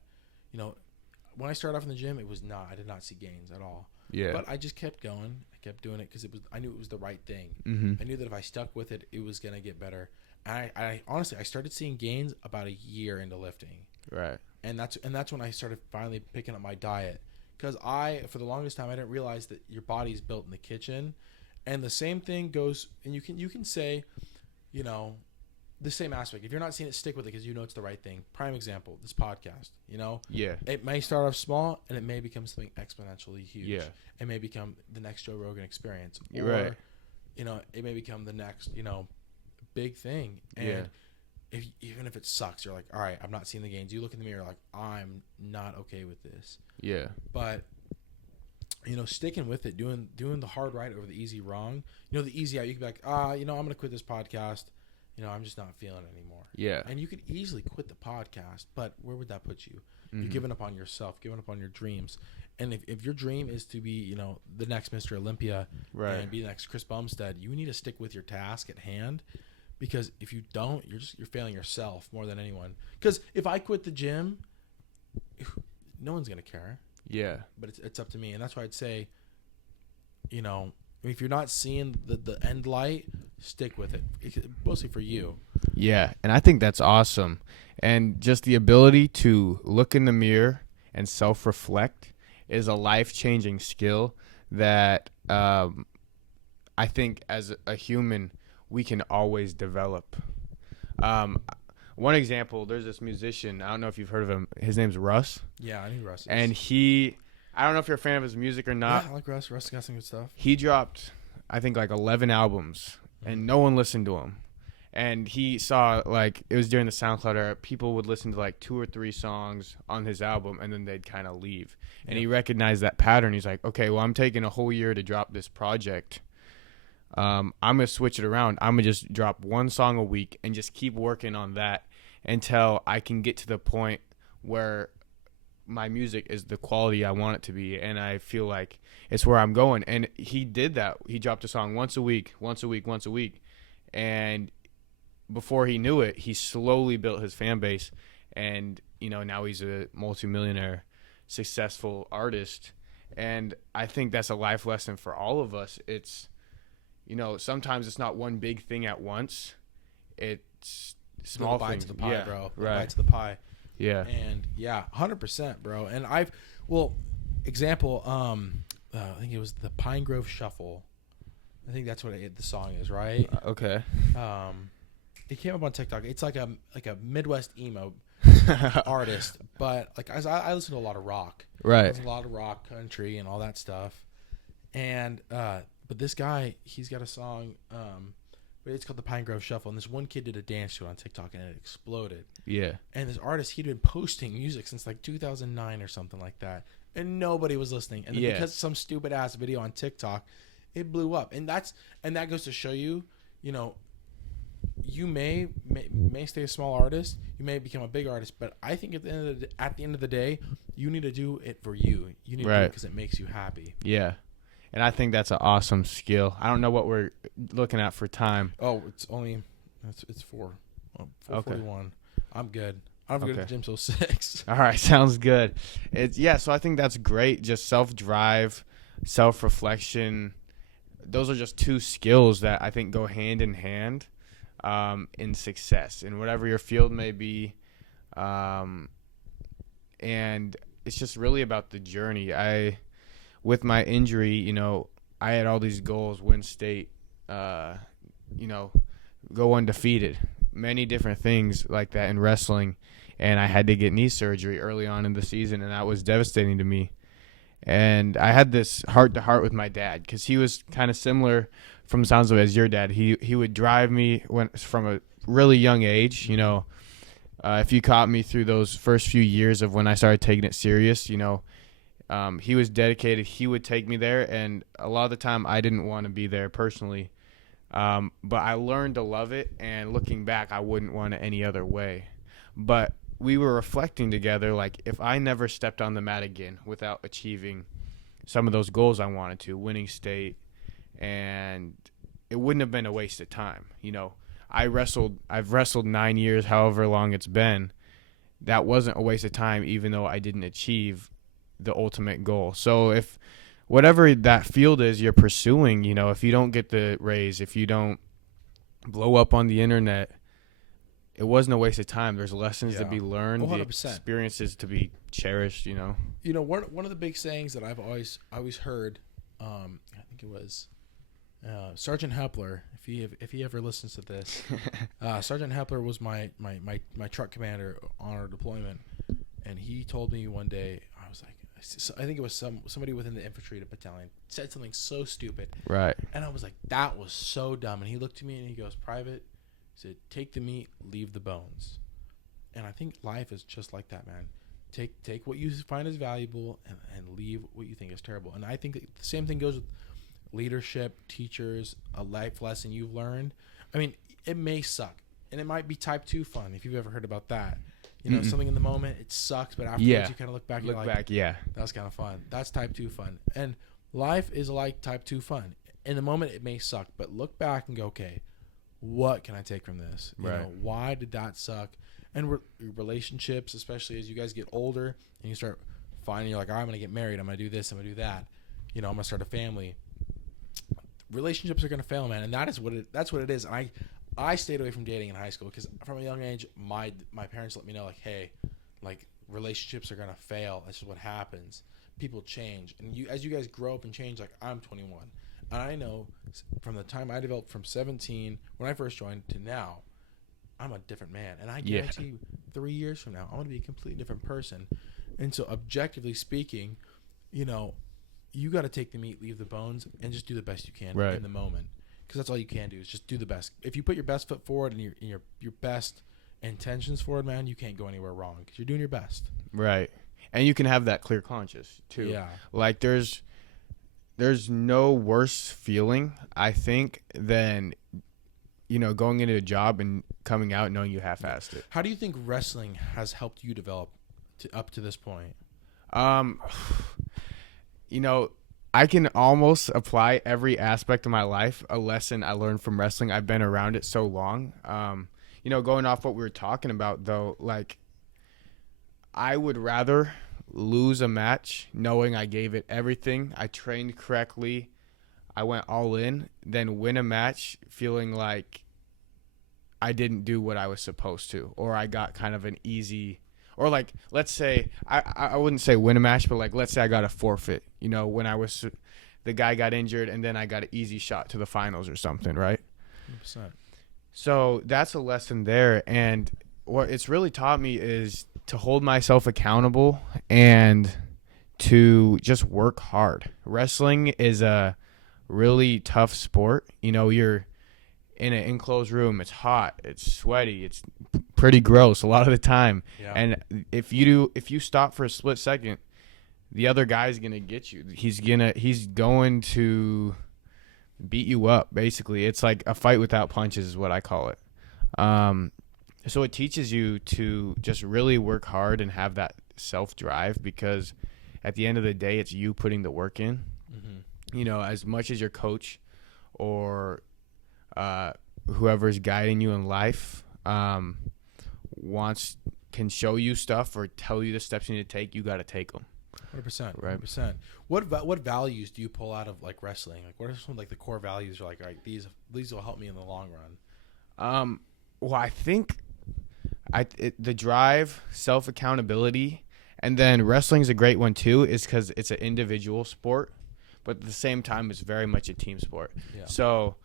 When I started off in the gym, I did not see gains at all. Yeah. But I just kept going. I kept doing it because I knew it was the right thing. Mm-hmm. I knew that if I stuck with it, it was gonna get better. And I honestly, I started seeing gains about a year into lifting. Right. And that's when I started finally picking up my diet, because for the longest time, I didn't realize that your body's built in the kitchen, and the same thing goes. And you can say, the same aspect. If you're not seeing it, stick with it because it's the right thing. Prime example, this podcast. Yeah. It may start off small and it may become something exponentially huge. Yeah. It may become the next Joe Rogan experience. You're or, right. It may become the next big thing. And even if it sucks, you're like, all right, I'm not seeing the gains. You look in the mirror like, I'm not okay with this. Yeah. But sticking with it, doing the hard right over the easy wrong. The easy out, you can be like, I'm gonna quit this podcast. I'm just not feeling it anymore. Yeah. And you could easily quit the podcast, but where would that put you? Mm-hmm. You're giving up on yourself, giving up on your dreams. And if your dream is to be, the next Mr. Olympia, right, and be the next Chris Bumstead, you need to stick with your task at hand, because if you don't, you're failing yourself more than anyone. Because if I quit the gym, no one's gonna care. Yeah. But it's up to me, and that's why I'd say, if you're not seeing the end light, stick with it. Mostly for you. Yeah, and I think that's awesome. And just the ability to look in the mirror and self-reflect is a life-changing skill that I think as a human we can always develop. One example, there's this musician, I don't know if you've heard of him. His name's Russ. Yeah, I knew Russ is. And I don't know if you're a fan of his music or not. Yeah, I like Russ. Russ got some good stuff. He dropped, I think, like 11 albums, and no one listened to him. And he saw, like, it was during the SoundCloud era, people would listen to like 2 or 3 songs on his album, and then they'd kind of leave. And he recognized that pattern. He's like, okay, well, I'm taking a whole year to drop this project. I'm going to switch it around. I'm going to just drop 1 song a week and just keep working on that until I can get to the point where my music is the quality I want it to be, and I feel like it's where I'm going. And he did that. He dropped a song once a week. And before he knew it, he slowly built his fan base, and now he's a multimillionaire, successful artist. And I think that's a life lesson for all of us. It's sometimes it's not one big thing at once. It's small things. Bites of the pie, bro. Right. Bites of the pie. Yeah. And 100%, bro. And example, I think it was the Pine Grove Shuffle. I think that's what the song is, right? Okay. It came up on TikTok. It's like a Midwest emo artist, but like I listen to a lot of rock. Right. I listen to a lot of rock, country, and all that stuff. And but this guy, he's got a song It's called the Pine Grove Shuffle, and this one kid did a dance to it on TikTok, and it exploded. Yeah. And this artist, he'd been posting music since like 2009 or something like that, and nobody was listening. And then because of some stupid ass video on TikTok, it blew up. And that goes to show you, you know, you may stay a small artist, you may become a big artist, but I think at the end of the day, you need to do it for you. You need to do it because it makes you happy. Yeah. And I think that's an awesome skill. I don't know what we're looking at for time. Oh, it's 4:41. Okay. I'm good. I don't have to go to the gym till 6. All right, sounds good. So I think that's great. Just self-drive, self-reflection. Those are just two skills that I think go hand in hand in success in whatever your field may be. And it's just really about the journey. With my injury, you know, I had all these goals, win state, you know, go undefeated, many different things like that in wrestling. And I had to get knee surgery early on in the season, and that was devastating to me. And I had this heart-to-heart with my dad because he was kind of similar from the sounds of it as your dad. He would drive me from a really young age, you know. If you caught me through those first few years of when I started taking it serious, you know, he was dedicated. He would take me there, and a lot of the time I didn't want to be there personally. But I learned to love it, and looking back, I wouldn't want it any other way. But we were reflecting together, like, if I never stepped on the mat again without achieving some of those goals I wanted to, winning state, and it wouldn't have been a waste of time. You know, I've wrestled 9 years, however long it's been. That wasn't a waste of time, even though I didn't achieve the ultimate goal. So if whatever that field is you're pursuing, you know, if you don't get the raise, if you don't blow up on the internet, it wasn't a waste of time. There's lessons to be learned, 100%. The experiences to be cherished, you know. You know, one of the big sayings that I've always heard, I think it was Sergeant Hepler, if he ever listens to this, Sergeant Hepler was my truck commander on our deployment, and he told me one day, I think it was somebody within the infantry battalion said something so stupid, right? And I was like, that was so dumb. And he looked at me and he goes, "Private," he said, "take the meat, leave the bones." And I think life is just like that, man. Take what you find is valuable and leave what you think is terrible. And I think that the same thing goes with leadership, teachers, a life lesson you've learned. I mean, it may suck, and it might be type 2 fun if you've ever heard about that. You know, something in the moment, it sucks, but afterwards you kind of look back and you're like, that was kind of fun. That's type 2 fun. And life is like type 2 fun. In the moment, it may suck, but look back and go, okay, what can I take from this? You know, why did that suck? And relationships, especially as you guys get older and you start finding, you're like, I'm going to get married, I'm going to do this, I'm going to do that. You know, I'm going to start a family. Relationships are going to fail, man, and that's what it is. And I stayed away from dating in high school because from a young age, my parents let me know, like, hey, like, relationships are going to fail. That's just what happens. People change. And as you guys grow up and change, like, I'm 21. And I know from the time I developed from 17, when I first joined, to now, I'm a different man. And I guarantee you 3 years from now, I'm going to be a completely different person. And so objectively speaking, you know, you got to take the meat, leave the bones, and just do the best you can in the moment. Because that's all you can do is just do the best. If you put your best foot forward and your best intentions forward, man, you can't go anywhere wrong because you're doing your best. Right. And you can have that clear conscience too. Yeah. Like there's no worse feeling, I think, than, you know, going into a job and coming out knowing you half-assed it. How do you think wrestling has helped you develop up to this point? You know, I can almost apply every aspect of my life, a lesson I learned from wrestling. I've been around it so long. You know, going off what we were talking about, though, like, I would rather lose a match knowing I gave it everything, I trained correctly, I went all in, than win a match feeling like I didn't do what I was supposed to, or I got kind of an easy... Or, like, let's say, I wouldn't say win a match, but, like, let's say I got a forfeit. You know, when the guy got injured and then I got an easy shot to the finals or something, right? 100%. So that's a lesson there. And what it's really taught me is to hold myself accountable and to just work hard. Wrestling is a really tough sport. You know, in an enclosed room. It's hot. It's sweaty. It's pretty gross a lot of the time. Yeah. And if you stop for a split second, the other guy's gonna get you. He's going to beat you up. Basically, it's like a fight without punches is what I call it. So it teaches you to just really work hard and have that self drive, because at the end of the day, it's you putting the work in. Mm-hmm. As much as your coach or whoever's guiding you in life can show you stuff or tell you the steps you need to take, you got to take them. 100%. Right. 100%. What values do you pull out of like wrestling? Like, what are some like the core values? You're like, all right, these will help me in the long run. Well, I think the drive, self accountability, and then wrestling's a great one too, is because it's an individual sport, but at the same time, it's very much a team sport. Yeah. So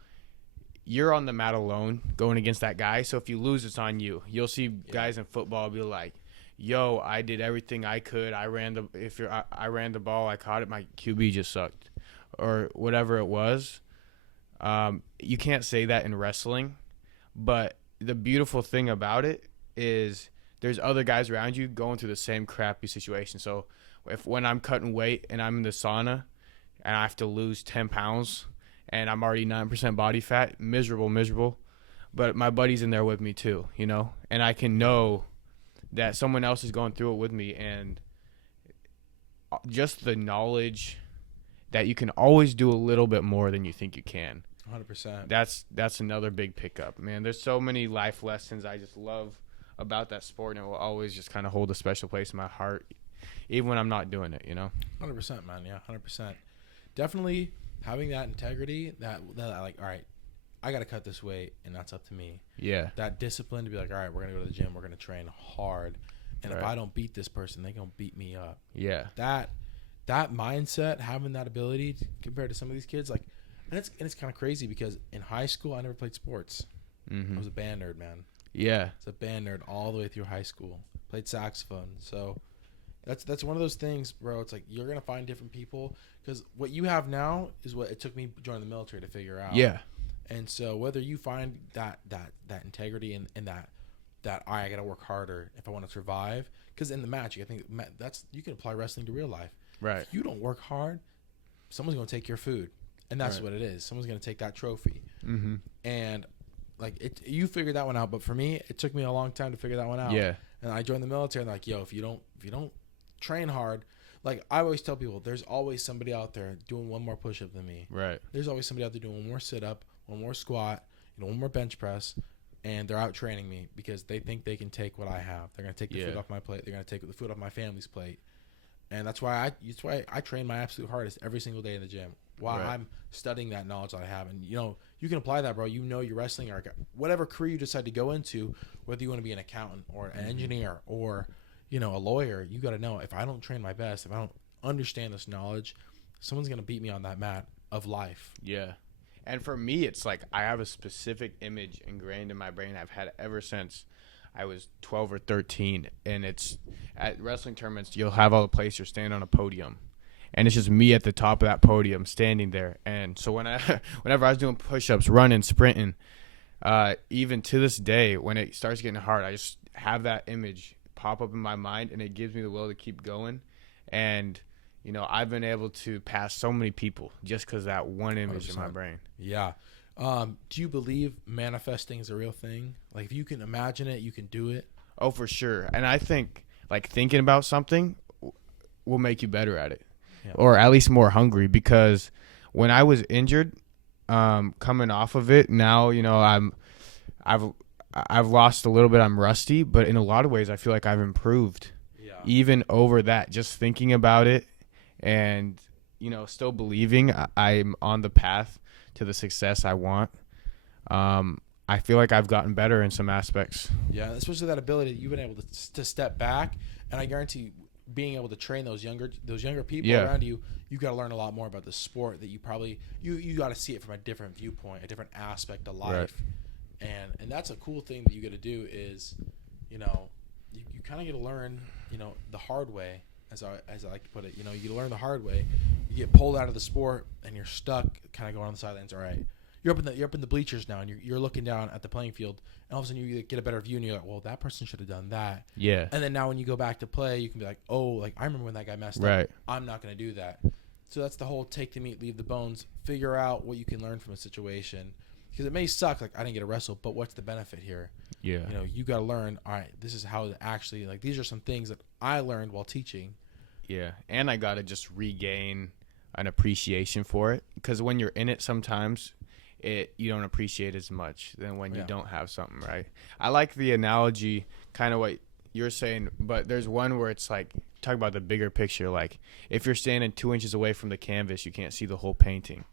you're on the mat alone going against that guy. So if you lose, it's on you. You'll see guys in football be like, "Yo, I did everything I could. I ran the ball. I caught it. My QB just sucked," or whatever it was. You can't say that in wrestling, but the beautiful thing about it is there's other guys around you going through the same crappy situation. So when I'm cutting weight and I'm in the sauna and I have to lose 10 pounds and I'm already 9% body fat, miserable, but my buddy's in there with me too, and I can know that someone else is going through it with me, and just the knowledge that you can always do a little bit more than you think you can. 100%. That's another big pickup, man. There's so many life lessons I just love about that sport, and it will always just kind of hold a special place in my heart, even when I'm not doing it. 100%, man. Yeah, 100%. Definitely having that integrity. That like, all right, I got to cut this weight, and that's up to me. Yeah. That discipline to be like, all right, we're gonna go to the gym, we're gonna train hard, and if I don't beat this person, they're gonna beat me up. Yeah. That mindset, having that ability compared to some of these kids, like. And it's kind of crazy because in high school, I never played sports. Mm-hmm. I was a band nerd, man. Yeah. I was a band nerd all the way through high school. Played saxophone. So that's one of those things, bro. It's like you're going to find different people because what you have now is what it took me joining the military to figure out. Yeah. And so whether you find that integrity and that I got to work harder if I want to survive, because in the match, I think you can apply wrestling to real life. Right. If you don't work hard, someone's going to take your food. And that's what it is. Someone's going to take that trophy. Mm-hmm. And, you figured that one out. But for me, it took me a long time to figure that one out. Yeah. And I joined the military, and they're like, yo, if you don't train hard, like I always tell people, there's always somebody out there doing one more push-up than me. Right. There's always somebody out there doing one more sit-up, one more squat, one more bench press. And they're out training me because they think they can take what I have. They're going to take the food off my plate. They're going to take the food off my family's plate. And that's why I train my absolute hardest every single day in the gym while I'm studying that knowledge that I have. And, you can apply that, bro. You're wrestling or whatever career you decide to go into, whether you want to be an accountant or an engineer or, a lawyer, you got to know if I don't train my best, if I don't understand this knowledge, someone's going to beat me on that mat of life. Yeah. And for me, it's like I have a specific image ingrained in my brain I've had ever since I was 12 or 13, and it's at wrestling tournaments, you'll have all the placers stand on a podium, and it's just me at the top of that podium standing there. And so whenever I was doing push-ups, running, sprinting, even to this day, when it starts getting hard, I just have that image pop up in my mind, and it gives me the will to keep going. And, I've been able to pass so many people just because that one image 100%. in my brain. Yeah. Do you believe manifesting is a real thing? Like, if you can imagine it, you can do it? Oh, for sure. And I think, thinking about something will make you better at it, or at least more hungry, because when I was injured, coming off of it, now, I've lost a little bit. I'm rusty, but in a lot of ways, I feel like I've improved even over that, just thinking about it and, still believing I'm on the path to the success I want. I feel like I've gotten better in some aspects. Yeah, especially that ability that you've been able to step back, and I guarantee you, being able to train those younger people around you, you got to learn a lot more about the sport that you probably you got to see it from a different viewpoint, a different aspect of life, and that's a cool thing that you get to do is, you kind of get to learn, the hard way, as I like to put it. You learn the hard way. You get pulled out of the sport, and you're stuck, kind of going on the sidelines. All right, you're up in the bleachers now, and you're looking down at the playing field, and all of a sudden you get a better view, and you're like, well, that person should have done that. Yeah. And then now when you go back to play, you can be like, oh, like I remember when that guy messed Right. up. I'm not going to do that. So that's the whole take the meat, leave the bones. Figure out what you can learn from a situation, because it may suck. Like I didn't get a wrestle, but what's the benefit here? Yeah. You know, you got to learn. All right, this is how to actually like. These are some things that I learned while teaching. Yeah, and I got to just regain an appreciation for it, because when you're in it sometimes you don't appreciate as much than when you don't have something, right? I like the analogy, kind of what you're saying, but there's one where it's like, talk about the bigger picture. Like if you're standing 2 inches away from the canvas, you can't see the whole painting.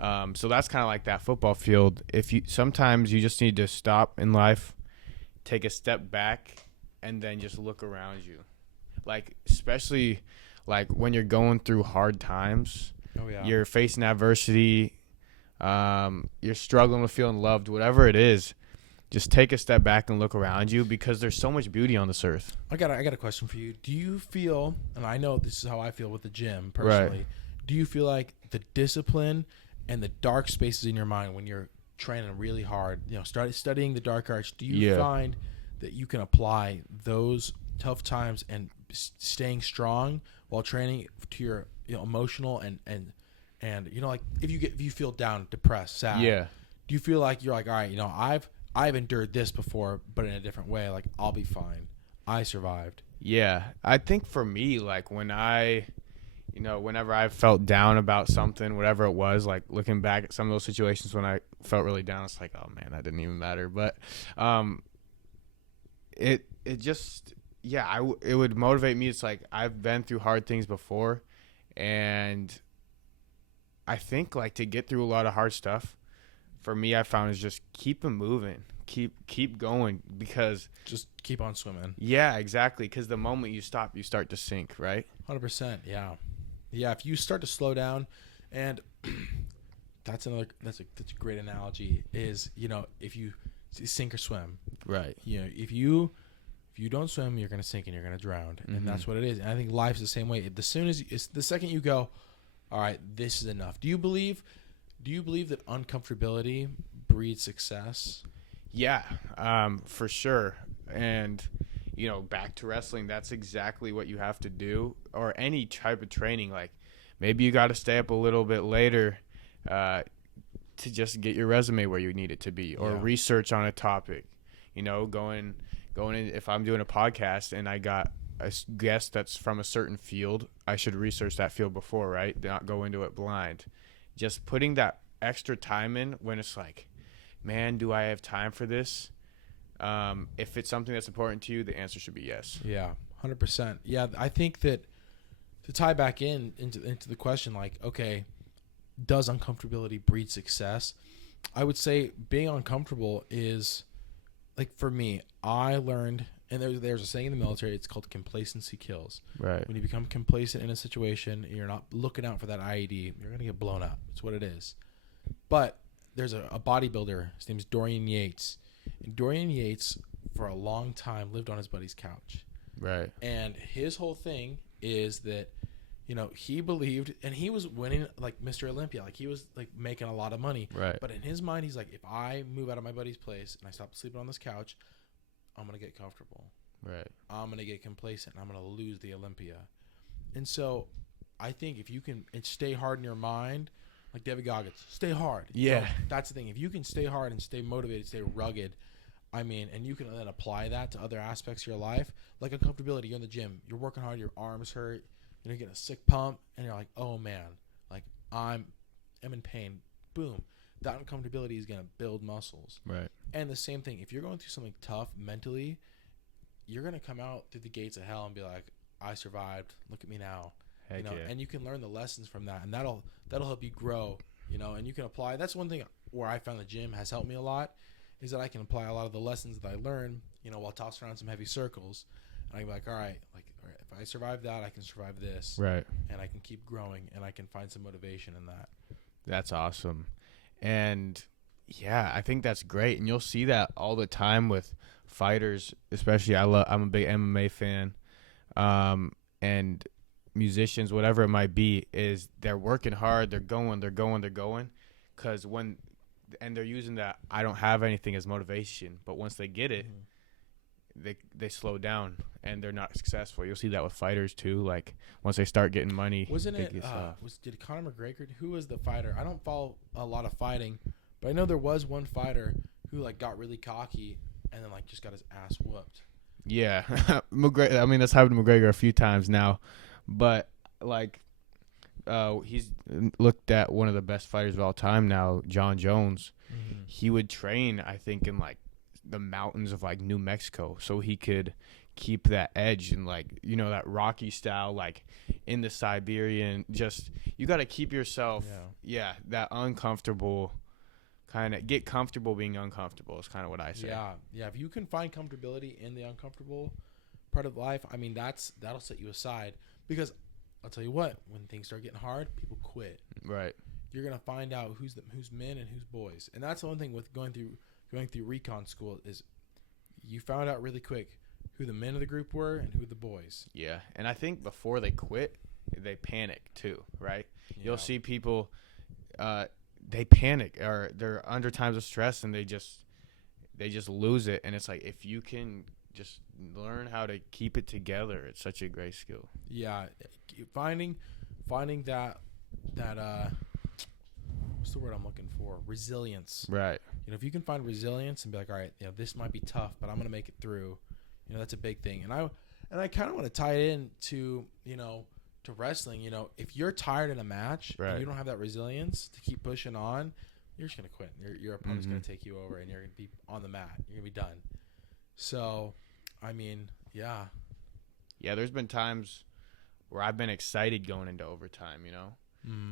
So that's kind of like that football field. Sometimes you just need to stop in life, take a step back, and then just look around you. Like, especially like when you're going through hard times, you're facing adversity, you're struggling with feeling loved, whatever it is, just take a step back and look around you, because there's so much beauty on this earth. I got a question for you. Do you feel, and I know this is how I feel with the gym personally, Right. Do you feel like the discipline and the dark spaces in your mind when you're training really hard, you know, start studying the dark arts, do you find that you can apply those tough times and staying strong while training to your emotional and you know, like if you feel down, depressed, sad, do you feel like you're like, all right, you know, I've endured this before, but in a different way, like I'll be fine, I survived? I think for me, like whenever I felt down about something, whatever it was, like looking back at some of those situations when I felt really down, it's like, oh man, that didn't even matter. But it just it would motivate me. It's like I've been through hard things before, and I think like to get through a lot of hard stuff, for me, I found is just keep it moving, keep going, because just keep on swimming. Yeah, exactly. Because the moment you stop, you start to sink, right? 100%. Yeah. If you start to slow down, and that's a great analogy. Is, you know, if you sink or swim, right? You know, if you don't swim, you're gonna sink and you're gonna drown, and that's what it is. And I think life's the same way. The second you go, all right, this is enough. Do you believe that uncomfortability breeds success? Yeah, for sure. And you know, back to wrestling, that's exactly what you have to do, or any type of training. Like maybe you got to stay up a little bit later to just get your resume where you need it to be, or research on a topic. You know, going in, if I'm doing a podcast and I got a guest that's from a certain field, I should research that field before, right? Not go into it blind. Just putting that extra time in when it's like, man, do I have time for this? If it's something that's important to you, the answer should be yes. Yeah, 100%. Yeah, I think that to tie back into the question, like, okay, does uncomfortability breed success? I would say being uncomfortable is, like, for me, I learned, and there's a saying in the military, it's called complacency kills. Right. When you become complacent in a situation, you're not looking out for that IED, you're going to get blown up. That's what it is. But there's a bodybuilder, his name is Dorian Yates. And Dorian Yates, for a long time, lived on his buddy's couch. Right. And his whole thing is that, you know, he believed, and he was winning like Mr. Olympia, like he was like making a lot of money. Right. But in his mind, he's like, if I move out of my buddy's place and I stop sleeping on this couch, I'm going to get comfortable. Right. I'm going to get complacent, and I'm going to lose the Olympia. And so I think if you can stay hard in your mind, like David Goggins, stay hard. Yeah. You know, that's the thing. If you can stay hard and stay motivated, stay rugged, I mean, and you can then apply that to other aspects of your life, like uncomfortability. You're in the gym, you're working hard, your arms hurt, you're getting a sick pump, and you're like, oh man, like I'm in pain. Boom. That uncomfortability is going to build muscles. Right. And the same thing, if you're going through something tough mentally, you're going to come out through the gates of hell and be like, I survived. Look at me now. Heck you know, yeah. and you can learn the lessons from that, and that'll help you grow, you know, and you can apply. That's one thing where I found the gym has helped me a lot, is that I can apply a lot of the lessons that I learn, you know, while tossing around some heavy circles. And I can be like, all right, if I survive that, I can survive this. Right. And I can keep growing, and I can find some motivation in that. That's awesome. And yeah, I think that's great. And you'll see that all the time with fighters, especially I'm a big MMA fan. And musicians, whatever it might be, is they're working hard, they're going, because when and they're using that I don't have anything as motivation. But once they get it, they slow down and they're not successful. You'll see that with fighters too. Like once they start getting money, Wasn't it? Did Conor McGregor? Who was the fighter? I don't follow a lot of fighting, but I know there was one fighter who like got really cocky and then like just got his ass whooped. Yeah, McGregor. I mean, that's happened to McGregor a few times now, but like, he's looked at one of the best fighters of all time now, John Jones. Mm-hmm. He would train, I think, in like the mountains of like New Mexico, so he could keep that edge and like that Rocky style, like in the Siberian. Just you got to keep yourself, that uncomfortable. Kind of get comfortable being uncomfortable is kind of what I say. Yeah. If you can find comfortability in the uncomfortable part of life, I mean, that'll set you aside. Because I'll tell you what, when things start getting hard, people quit. Right. You're gonna find out who's men and who's boys, and that's the one thing with going through recon school is you found out really quick who the men of the group were and who the boys. Yeah, and I think before they quit, they panic too. Right. Yeah. You'll see people. They panic or they're under times of stress and they just lose it. And it's like, if you can just learn how to keep it together, it's such a great skill. Yeah. Finding that what's the word I'm looking for? Resilience. Right. If you can find resilience and be like, all right, this might be tough, but I'm going to make it through. That's a big thing. And I kind of want to tie it in to wrestling. If you're tired in a match and you don't have that resilience to keep pushing on, you're just gonna quit. Your opponent's gonna take you over and you're gonna be on the mat. You're gonna be done. So I mean, yeah, there's been times where I've been excited going into overtime,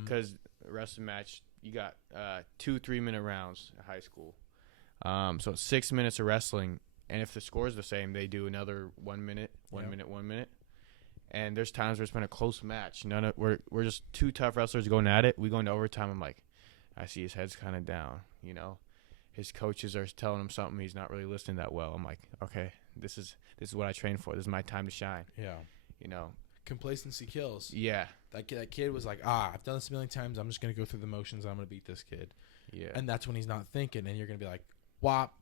because wrestling match, you got 2 3-minute rounds in high school, so 6 minutes of wrestling, and if the score's the same, they do another 1 minute, 1 minute. And there's times where it's been a close match. We're just two tough wrestlers going at it. We go into overtime. I'm like, I see his head's kind of down. His coaches are telling him something. He's not really listening that well. I'm like, okay, this is what I trained for. This is my time to shine. Yeah. Complacency kills. Yeah. That kid was like, I've done this a million times. I'm just gonna go through the motions. I'm gonna beat this kid. Yeah. And that's when he's not thinking, and you're gonna be like, whop.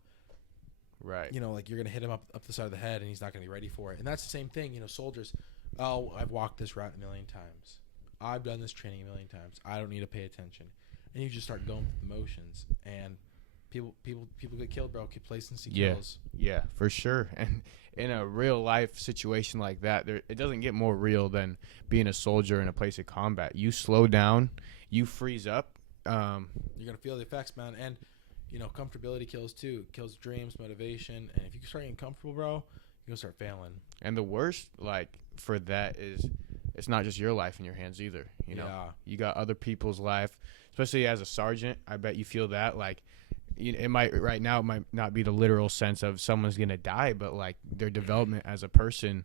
Right. Like you're gonna hit him up the side of the head, and he's not gonna be ready for it. And that's the same thing. Soldiers. Oh, I've walked this route a million times. I've done this training a million times. I don't need to pay attention. And you just start going through the motions, and people get killed, bro. Complacency kills. Yeah, for sure. And in a real life situation like that, it doesn't get more real than being a soldier in a place of combat. You slow down, you freeze up. You're gonna feel the effects, man. And comfortability kills too. It kills dreams, motivation. And if you start getting comfortable, bro, you'll start failing. And the worst, like, for that is it's not just your life in your hands either. You got other people's life, especially as a sergeant. I bet you feel that. Like, it might not be the literal sense of someone's going to die, but like their development as a person,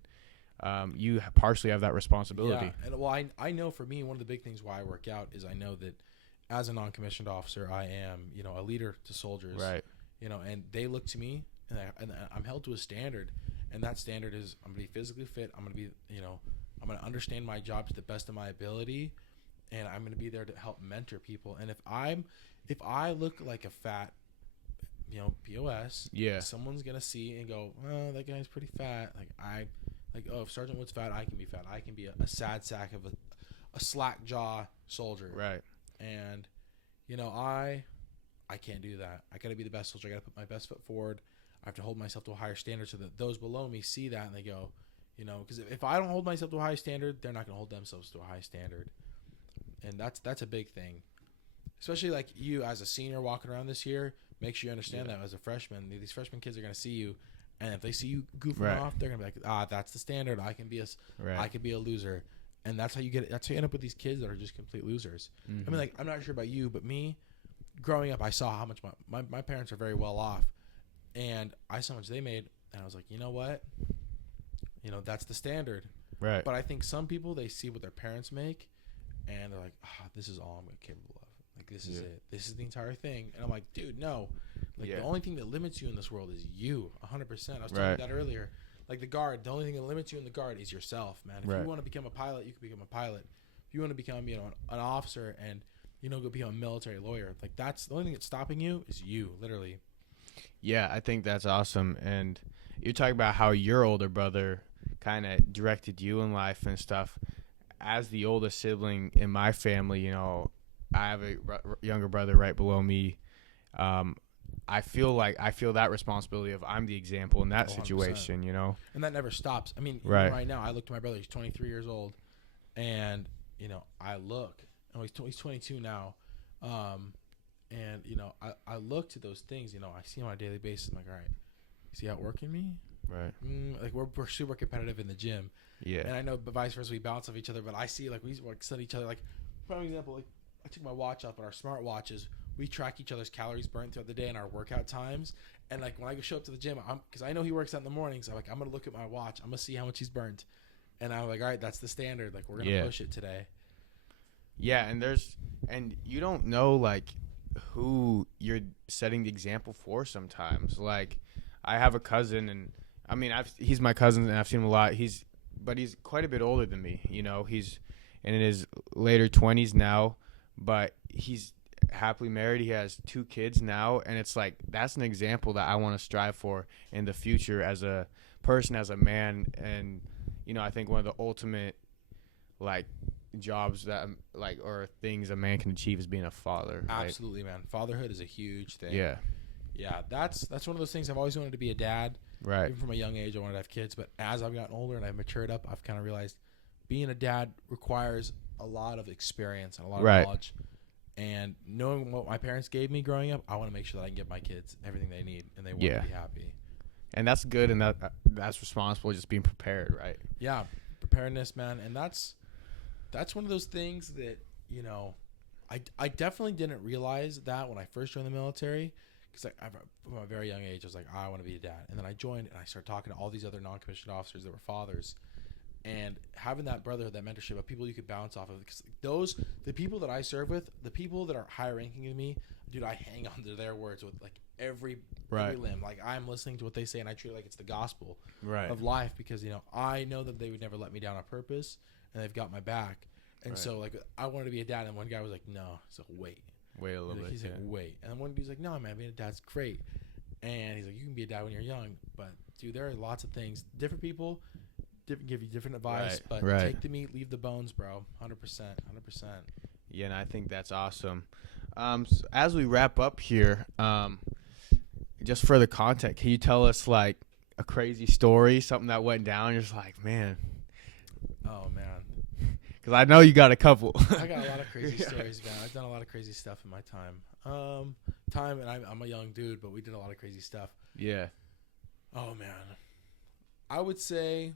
you partially have that responsibility. Yeah. And I know for me, one of the big things why I work out is I know that as a non-commissioned officer, I am, a leader to soldiers. Right. And they look to me and I'm held to a standard. And that standard is I'm going to be physically fit. I'm going to be, I'm going to understand my job to the best of my ability. And I'm going to be there to help mentor people. And if I look like a fat, POS, someone's going to see and go, oh, that guy's pretty fat. If Sergeant Wood's fat, I can be fat. I can be a sad sack of a slack jaw soldier. Right. And, I can't do that. I got to be the best soldier. I got to put my best foot forward. I have to hold myself to a higher standard so that those below me see that and they go, because if I don't hold myself to a high standard, they're not going to hold themselves to a high standard. And that's a big thing. Especially like you as a senior walking around this year, make sure you understand that as a freshman. These freshman kids are going to see you, and if they see you goofing off, they're going to be like, that's the standard. I can be a loser. And that's how you end up with these kids that are just complete losers. Mm-hmm. I mean, like, I'm not sure about you, but me, growing up, I saw how much my parents are very well off. And I saw how much they made, and I was like, you know what? That's the standard. Right. But I think some people, they see what their parents make, and they're like, this is all I'm capable of. Like, this is it. This is the entire thing. And I'm like, dude, no. Like, the only thing that limits you in this world is you, 100%. I was telling you that earlier. Like, the guard, the only thing that limits you in the guard is yourself, man. If you want to become a pilot, you can become a pilot. If you want to become, an officer and go become a military lawyer. Like, that's the only thing that's stopping you is you, literally. Yeah, I think that's awesome. And you're talking about how your older brother kind of directed you in life and stuff. As the oldest sibling in my family, I have a younger brother right below me. I feel that responsibility of I'm the example in that 100%. situation, And that never stops. I mean, Right. even right now, I look to my brother. He's 23 years old, and I look. Oh, he's 22 now, and I look to those things. I see him on a daily basis. I'm like, all right, you see outworking me? Right. Like we're super competitive in the gym. Yeah. And I know, but vice versa, we bounce off each other. But I see like we set each other. Like, for example, like I took my watch off, but our smart watches, we track each other's calories burned throughout the day and our workout times. And like when I go show up to the gym, because I know he works out in the mornings. I'm like, I'm gonna look at my watch. I'm gonna see how much he's burnt. And I'm like, all right, that's the standard. Like we're gonna push it today. Yeah, and you don't know like who you're setting the example for sometimes. Like I have a cousin, and I mean he's my cousin and I've seen him a lot. But he's quite a bit older than me. He's in his later 20s now, but he's happily married. He has 2 kids now, and it's like that's an example that I want to strive for in the future as a person, as a man. And I think one of the ultimate like jobs that like or things a man can achieve is being a father. Right? Absolutely, man. Fatherhood is a huge thing. Yeah. That's one of those things. I've always wanted to be a dad. Right. Even from a young age, I wanted to have kids. But as I've gotten older and I've matured up, I've kind of realized being a dad requires a lot of experience and a lot of knowledge. And knowing what my parents gave me growing up, I want to make sure that I can give my kids everything they need and they want to be happy. And that's good, and that's responsible, just being prepared, right? Yeah, preparedness, man. And that's one of those things that, I definitely didn't realize that when I first joined the military. Because from a very young age, I was like, I want to be a dad. And then I joined, and I started talking to all these other non-commissioned officers that were fathers. And having that brotherhood, that mentorship of people you could bounce off of. Because the people that I serve with, the people that are higher ranking than me, dude, I hang on to their words with like every limb. Like I'm listening to what they say, and I treat it like it's the gospel of life. Because I know that they would never let me down on purpose, and they've got my back. And so like I wanted to be a dad, and one guy was like, no. So wait a little bit. He's like, wait. And then one dude's like, no, man, being a dad's great. And he's like, you can be a dad when you're young, but dude, there are lots of things. Different people give you different advice, but take the meat, leave the bones, bro. 100%. Yeah, and I think that's awesome. So as we wrap up here, just for the content, can you tell us like a crazy story, something that went down? You're just like, man. Oh man. Because I know you got a couple. I got a lot of crazy stories, man. I've done a lot of crazy stuff in my time. And I'm a young dude, but we did a lot of crazy stuff. Yeah. Oh man. I would say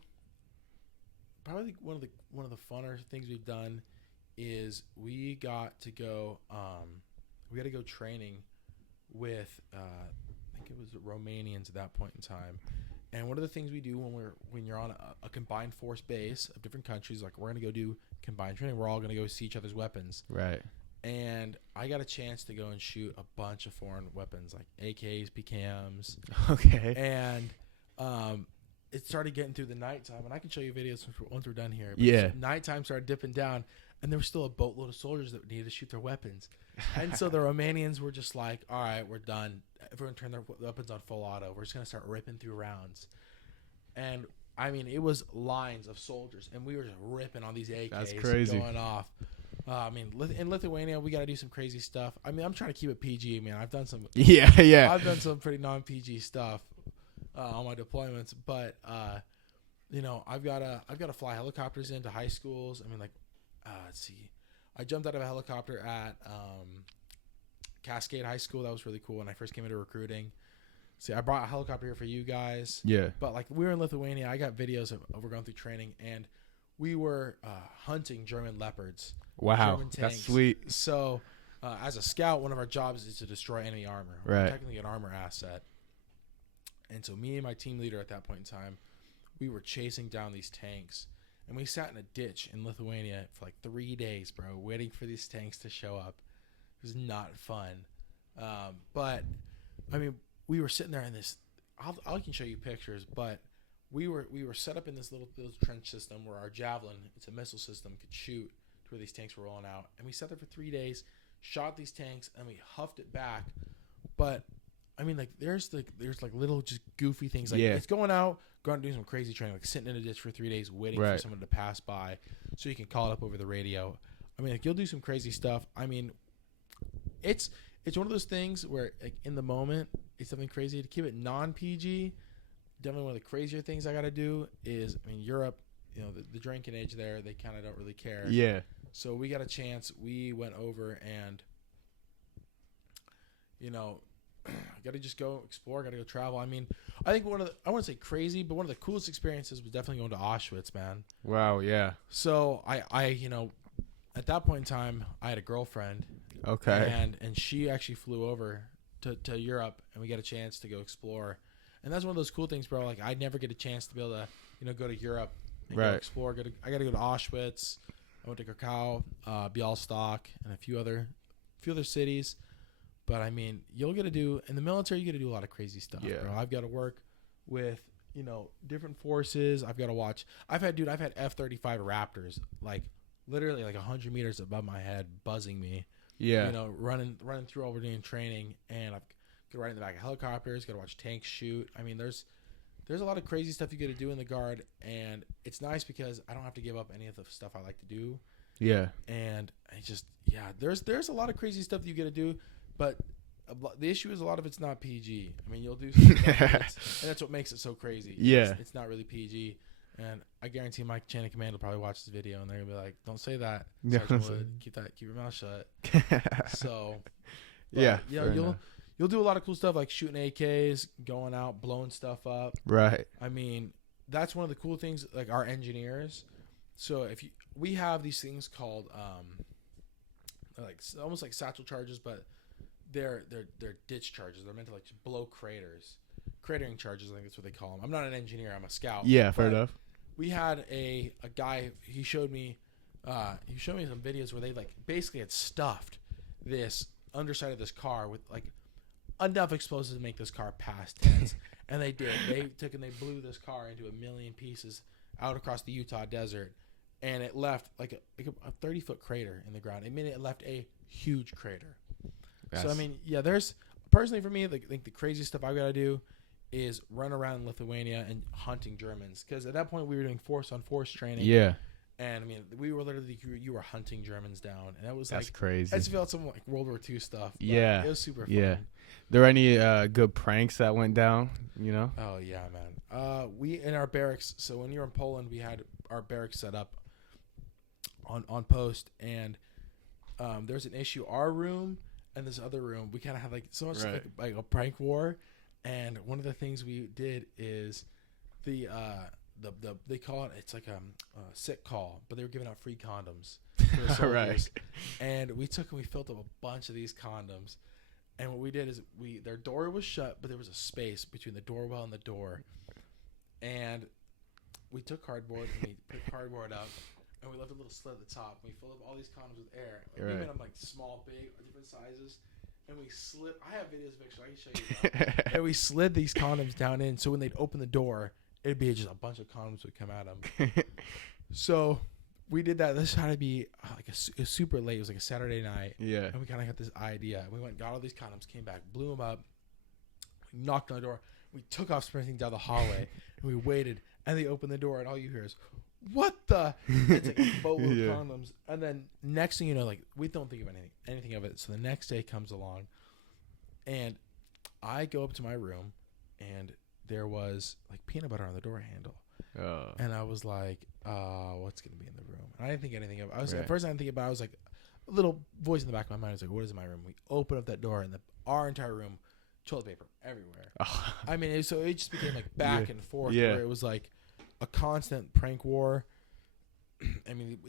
probably one of the funner things we've done is we got to go training with I think it was Romanians at that point in time. And one of the things we do when you're on a combined force base of different countries, like we're gonna go do combined training, we're all gonna go see each other's weapons. Right. And I got a chance to go and shoot a bunch of foreign weapons like AKs, PKMs. Okay. And it started getting through the nighttime, and I can show you videos once we're done here. But yeah. Nighttime started dipping down, and there was still a boatload of soldiers that needed to shoot their weapons. And so the Romanians were just like, all right, we're done. Everyone turned their weapons on full auto. We're just going to start ripping through rounds. And, I mean, it was lines of soldiers, and we were just ripping on these AKs. That's crazy. Going off. I mean, in Lithuania, we got to do some crazy stuff. I mean, I'm trying to keep it PG, man. I've done some. Yeah. I've done some pretty non-PG stuff on my deployments, but I've got to fly helicopters into high schools. I mean, like, let's see, I jumped out of a helicopter at Cascade High School. That was really cool when I first came into recruiting. See, I brought a helicopter here for you guys. Yeah. But like we were in Lithuania, I got videos of we're going through training, and we were hunting German Leopards. Wow, German tanks. that's sweet. So, as a scout, one of our jobs is to destroy enemy armor. Right. We're technically an armor asset. And so me and my team leader at that point in time, we were chasing down these tanks. And we sat in a ditch in Lithuania for like 3 days, bro, waiting for these tanks to show up. It was not fun. But, I mean, we were sitting there in this, I can show you pictures, but we were set up in this little trench system where our Javelin, it's a missile system, could shoot to where these tanks were rolling out. And we sat there for 3 days shot these tanks, and we huffed it back. But I mean, like there's little just goofy things. Like it's going out and doing some crazy training, like sitting in a ditch for 3 days waiting for someone to pass by, so you can call it up over the radio. I mean, like you'll do some crazy stuff. I mean, it's one of those things where like in the moment it's something crazy. To keep it non-PG, definitely one of the crazier things I got to do is, I mean, Europe, you know, the drinking age there, they kind of don't really care. Yeah. So we got a chance. We went over and, you know, got to just go explore, got to go travel. I mean, I think I wouldn't say crazy, but one of the coolest experiences was definitely going to Auschwitz, man. Wow, yeah. So I you know, at that point in time, I had a girlfriend. Okay. And she actually flew over to Europe, and we got a chance to go explore. And that's one of those cool things, bro. Like, I'd never get a chance to be able to, you know, go to Europe and go explore. I got to go to Auschwitz. I went to Krakow, Bialystok, and a few other cities. But I mean, you'll get to do in the military. You get to do a lot of crazy stuff, bro. I've got to work with, you know, different forces. I've got to watch. I've had F-35 Raptors, like literally like 100 meters above my head, buzzing me. Yeah. You know, running through all we're doing training, and I've got to ride in the back of helicopters. Got to watch tanks shoot. I mean, there's a lot of crazy stuff you get to do in the Guard, and it's nice because I don't have to give up any of the stuff I like to do. Yeah. And I just there's a lot of crazy stuff that you get to do. But the issue is a lot of it's not PG. I mean, you'll do some stuff, and that's what makes it so crazy. Yeah. It's not really PG. And I guarantee my chain of command will probably watch this video, and they're going to be like, don't say that, Sergeant Wood. Keep your mouth shut. So, yeah, you'll do a lot of cool stuff, like shooting AKs, going out, blowing stuff up. Right. I mean, that's one of the cool things, like our engineers. So we have these things called like almost like satchel charges, but they're ditch charges. They're meant to like blow craters. Cratering charges, I think that's what they call them. I'm not an engineer. I'm a scout. Yeah, fair enough. We had a guy. He showed me some videos where they like basically had stuffed this underside of this car with like enough explosives to make this car pass tense. And they did. They took and they blew this car into a million pieces out across the Utah desert, and it left like a 30-foot crater in the ground. I mean, it left a huge crater. So I mean, yeah, there's personally for me, like the craziest stuff I've got to do is run around Lithuania and hunting Germans, because at that point we were doing force on force training. Yeah. And I mean, we were literally you were hunting Germans down, and that was that's like crazy. I just felt some like World War II stuff. Yeah, it was super fun. Yeah. There were any good pranks that went down? You know? Oh yeah, man. We in our barracks. So when you were in Poland, we had our barracks set up on post, and there's an issue. Our room and this other room, we kind of had like so much like a prank war. And one of the things we did is they call it's like a sick call, but they were giving out free condoms for the soldiers. Right. And we filled up a bunch of these condoms. And what we did is their door was shut, but there was a space between the doorwell and the door. And we took cardboard and we put cardboard up, and we left a little slit at the top. And we filled up all these condoms with air. Like, we made them like small, big, different sizes. And we slid. I have videos of pictures. I can show you that. And we slid these condoms down in, so when they'd open the door, it'd be just a bunch of condoms would come at them. So we did that. This had to be like it was super late. It was like a Saturday night. Yeah. And we kind of got this idea. We went and got all these condoms, came back, blew them up. We knocked on the door. We took off sprinting down the hallway, and we waited. And they opened the door, and all you hear is, "What the?" It's like a boatload of condoms. And then next thing you know, like we don't think of anything of it. So the next day comes along, and I go up to my room, and there was like peanut butter on the door handle. And I was like, what's gonna be in the room? And I didn't think anything of it. At first I didn't think about it. I was like, a little voice in the back of my mind was like, what is in my room? We open up that door, and our entire room, toilet paper everywhere. I mean, so it just became like back and forth where it was like a constant prank war. I mean,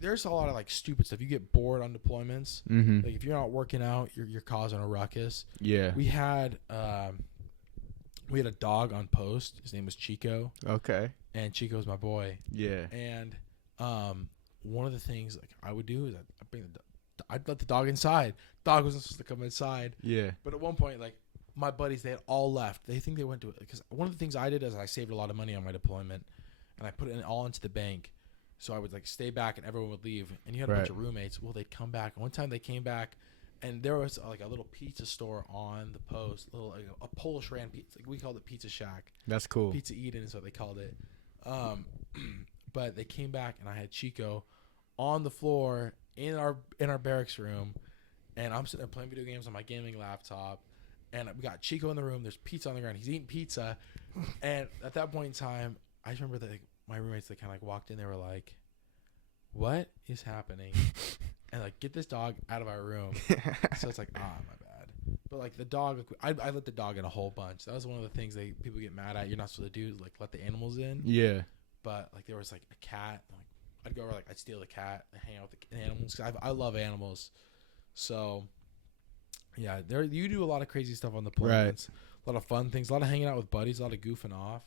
there's a lot of like stupid stuff. You get bored on deployments. Mm-hmm. Like if you're not working out, you're causing a ruckus. Yeah. We had a dog on post. His name was Chico. Okay. And Chico was my boy. Yeah. And one of the things like I would do is I'd let the dog inside. Dog wasn't supposed to come inside. Yeah. But at one point, like my buddies, they had all left. They think they went to it because one of the things I did is I saved a lot of money on my deployment, and I put it all into the bank. So I would like stay back and everyone would leave. And you had a bunch of roommates. Well, they'd come back. And one time they came back and there was like a little pizza store on the post, like a Polish ran pizza. Like we called it Pizza Shack. That's cool. Pizza Eden is what they called it. But they came back and I had Chico on the floor in our barracks room, and I'm sitting there playing video games on my gaming laptop, and we got Chico in the room. There's pizza on the ground. He's eating pizza, and at that point in time, I just remember that like, my roommates that kind of like walked in. They were like, "What is happening?" And like, get this dog out of our room. So it's like, my bad. But like the dog, I let the dog in a whole bunch. That was one of the things people get mad at. You're not supposed to do, like let the animals in. Yeah. But like there was like a cat. Like I'd go over, like I'd steal a cat and hang out with the animals. 'Cause I love animals. So yeah, you do a lot of crazy stuff on the planes. Right. A lot of fun things. A lot of hanging out with buddies. A lot of goofing off.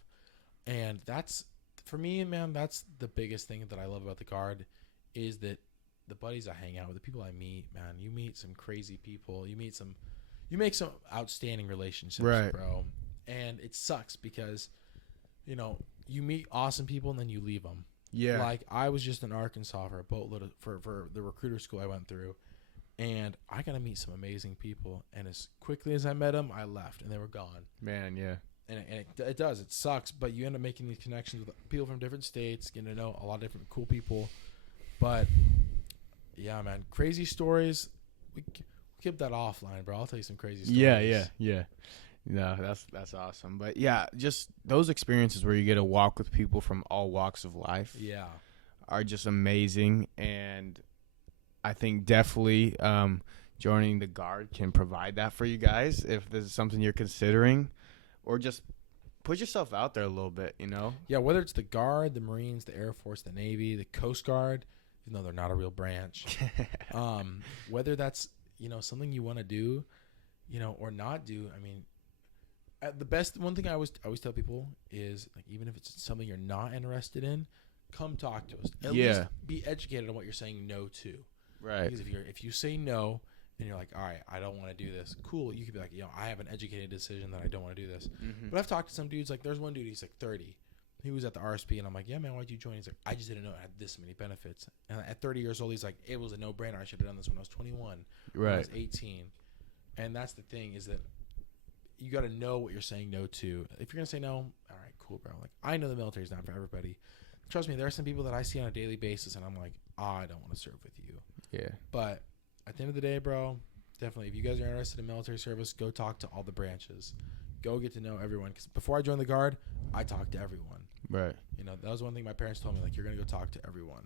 And that's, for me, man, that's the biggest thing that I love about the Guard is that the buddies I hang out with, the people I meet, man, you meet some crazy people. You make some outstanding relationships, right, bro. And it sucks because, you know, you meet awesome people and then you leave them. Yeah. Like I was just in Arkansas for a boatload for the recruiter school I went through, and I got to meet some amazing people. And as quickly as I met them, I left and they were gone. Man, yeah. And it does. It sucks, but you end up making these connections with people from different states, getting to know a lot of different cool people. But yeah, man, crazy stories. We keep that offline, bro. I'll tell you some crazy stories. Yeah. No, that's awesome. But yeah, just those experiences where you get to walk with people from all walks of life, are just amazing. And I think definitely joining the Guard can provide that for you guys if this is something you're considering, or just put yourself out there a little bit, you know? Yeah, whether it's the Guard, the Marines, the Air Force, the Navy, the Coast Guard, even though they're not a real branch, whether that's, you know, something you want to do, you know, or not do. I mean, the best one thing I always tell people is, like, even if it's something you're not interested in, come talk to us. At least be educated on what you're saying no to. Right. Because if you say no and you're like, all right, I don't want to do this, cool. You could be like, you know, I have an educated decision that I don't want to do this. Mm-hmm. But I've talked to some dudes, like there's one dude, he's like 30. He was at the RSP, and I'm like, yeah, man, why'd you join? He's like, I just didn't know it had this many benefits. And at 30 years old, he's like, it was a no-brainer. I should have done this when I was 21, when I was 18. And that's the thing, is that you got to know what you're saying no to. If you're going to say no, all right, cool, bro. Like, I know the military's not for everybody. Trust me, there are some people that I see on a daily basis, and I'm like, I don't want to serve with you. Yeah. But at the end of the day, bro, definitely, if you guys are interested in military service, go talk to all the branches. Go get to know everyone. Because before I joined the Guard, I talked to everyone. Right. You know, that was one thing my parents told me, like, you're going to go talk to everyone.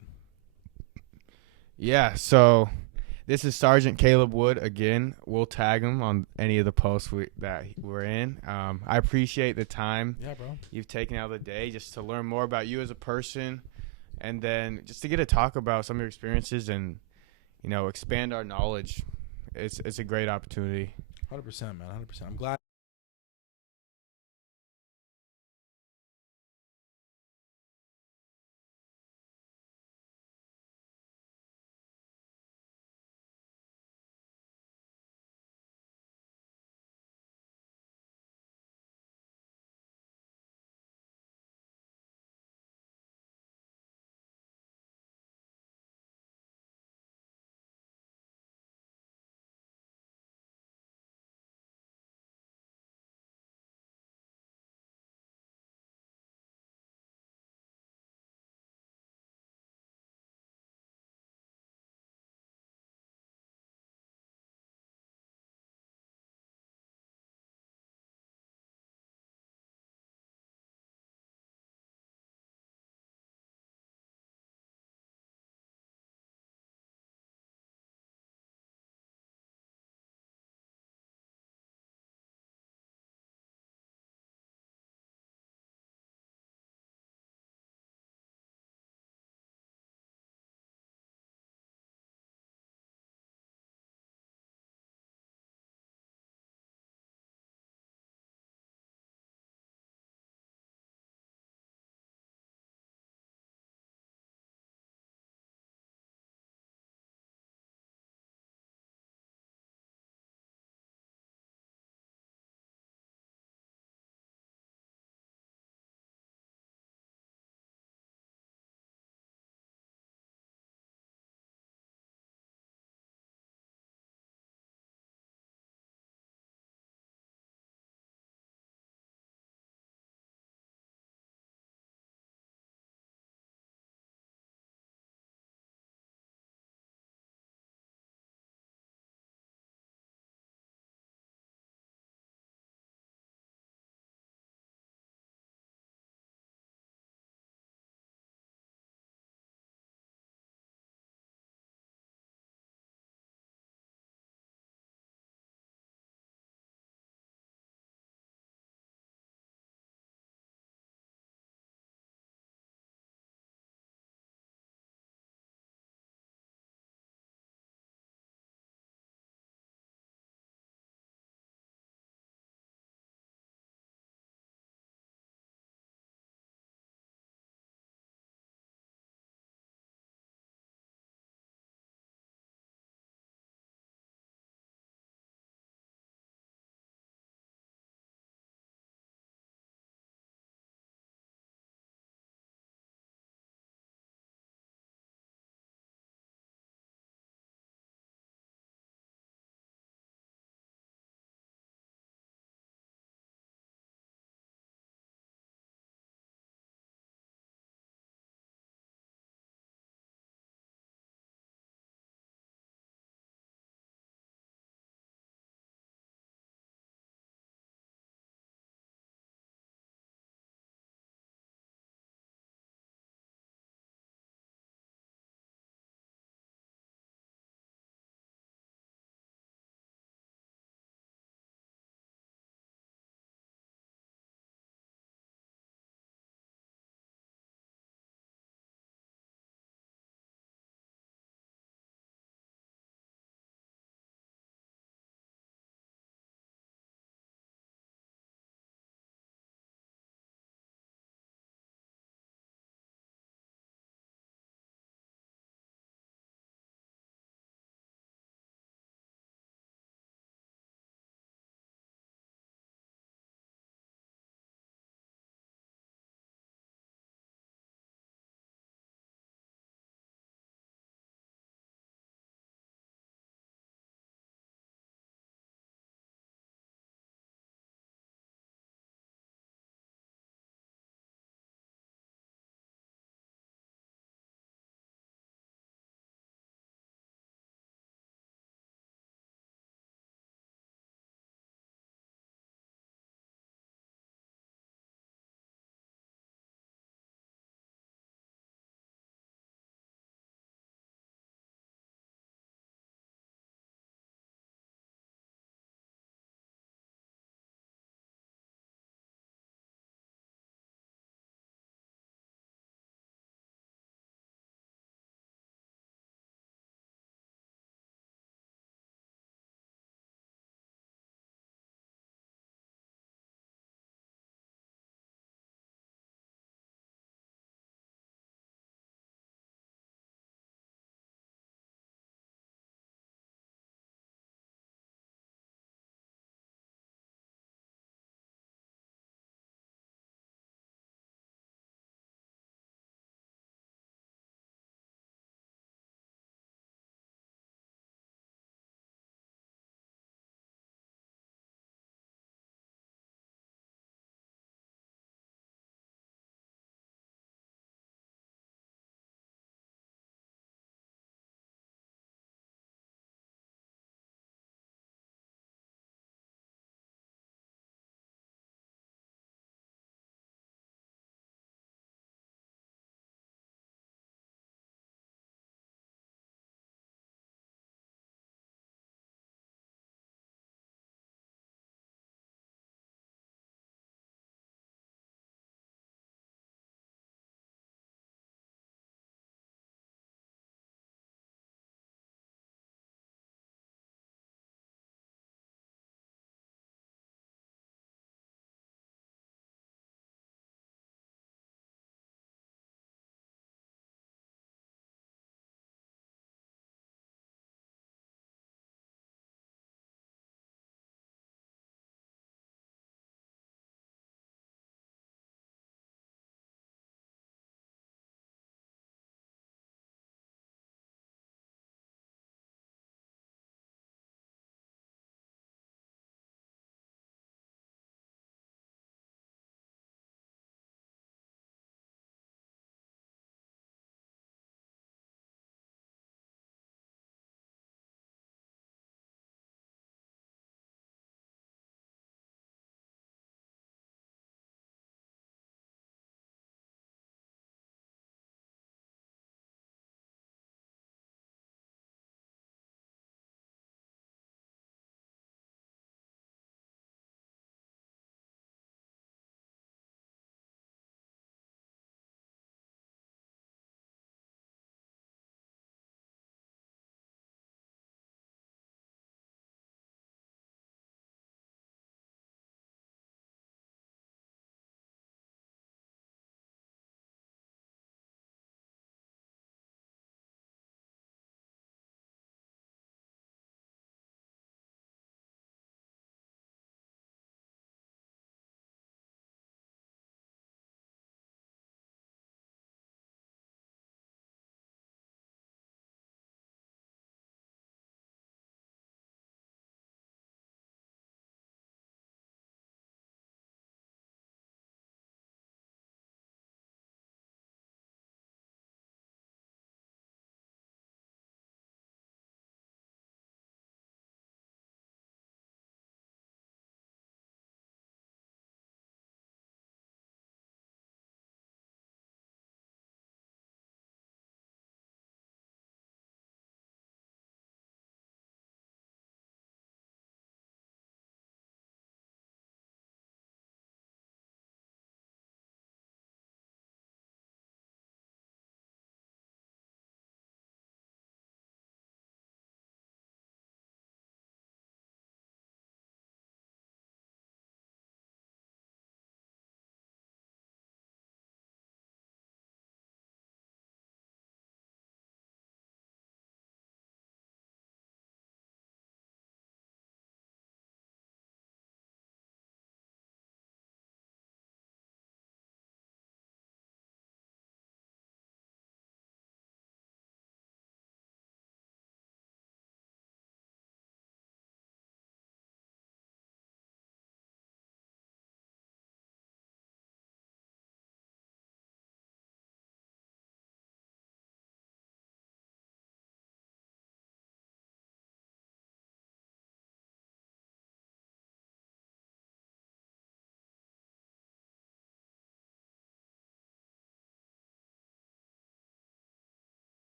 Yeah, so this is Sergeant Kaleb Wood again. We'll tag him on any of the posts that we're in. I appreciate the time you've taken out of the day just to learn more about you as a person, and then just to get to talk about some of your experiences and, you know, expand our knowledge. It's a great opportunity. 100%, man, 100%. I'm glad.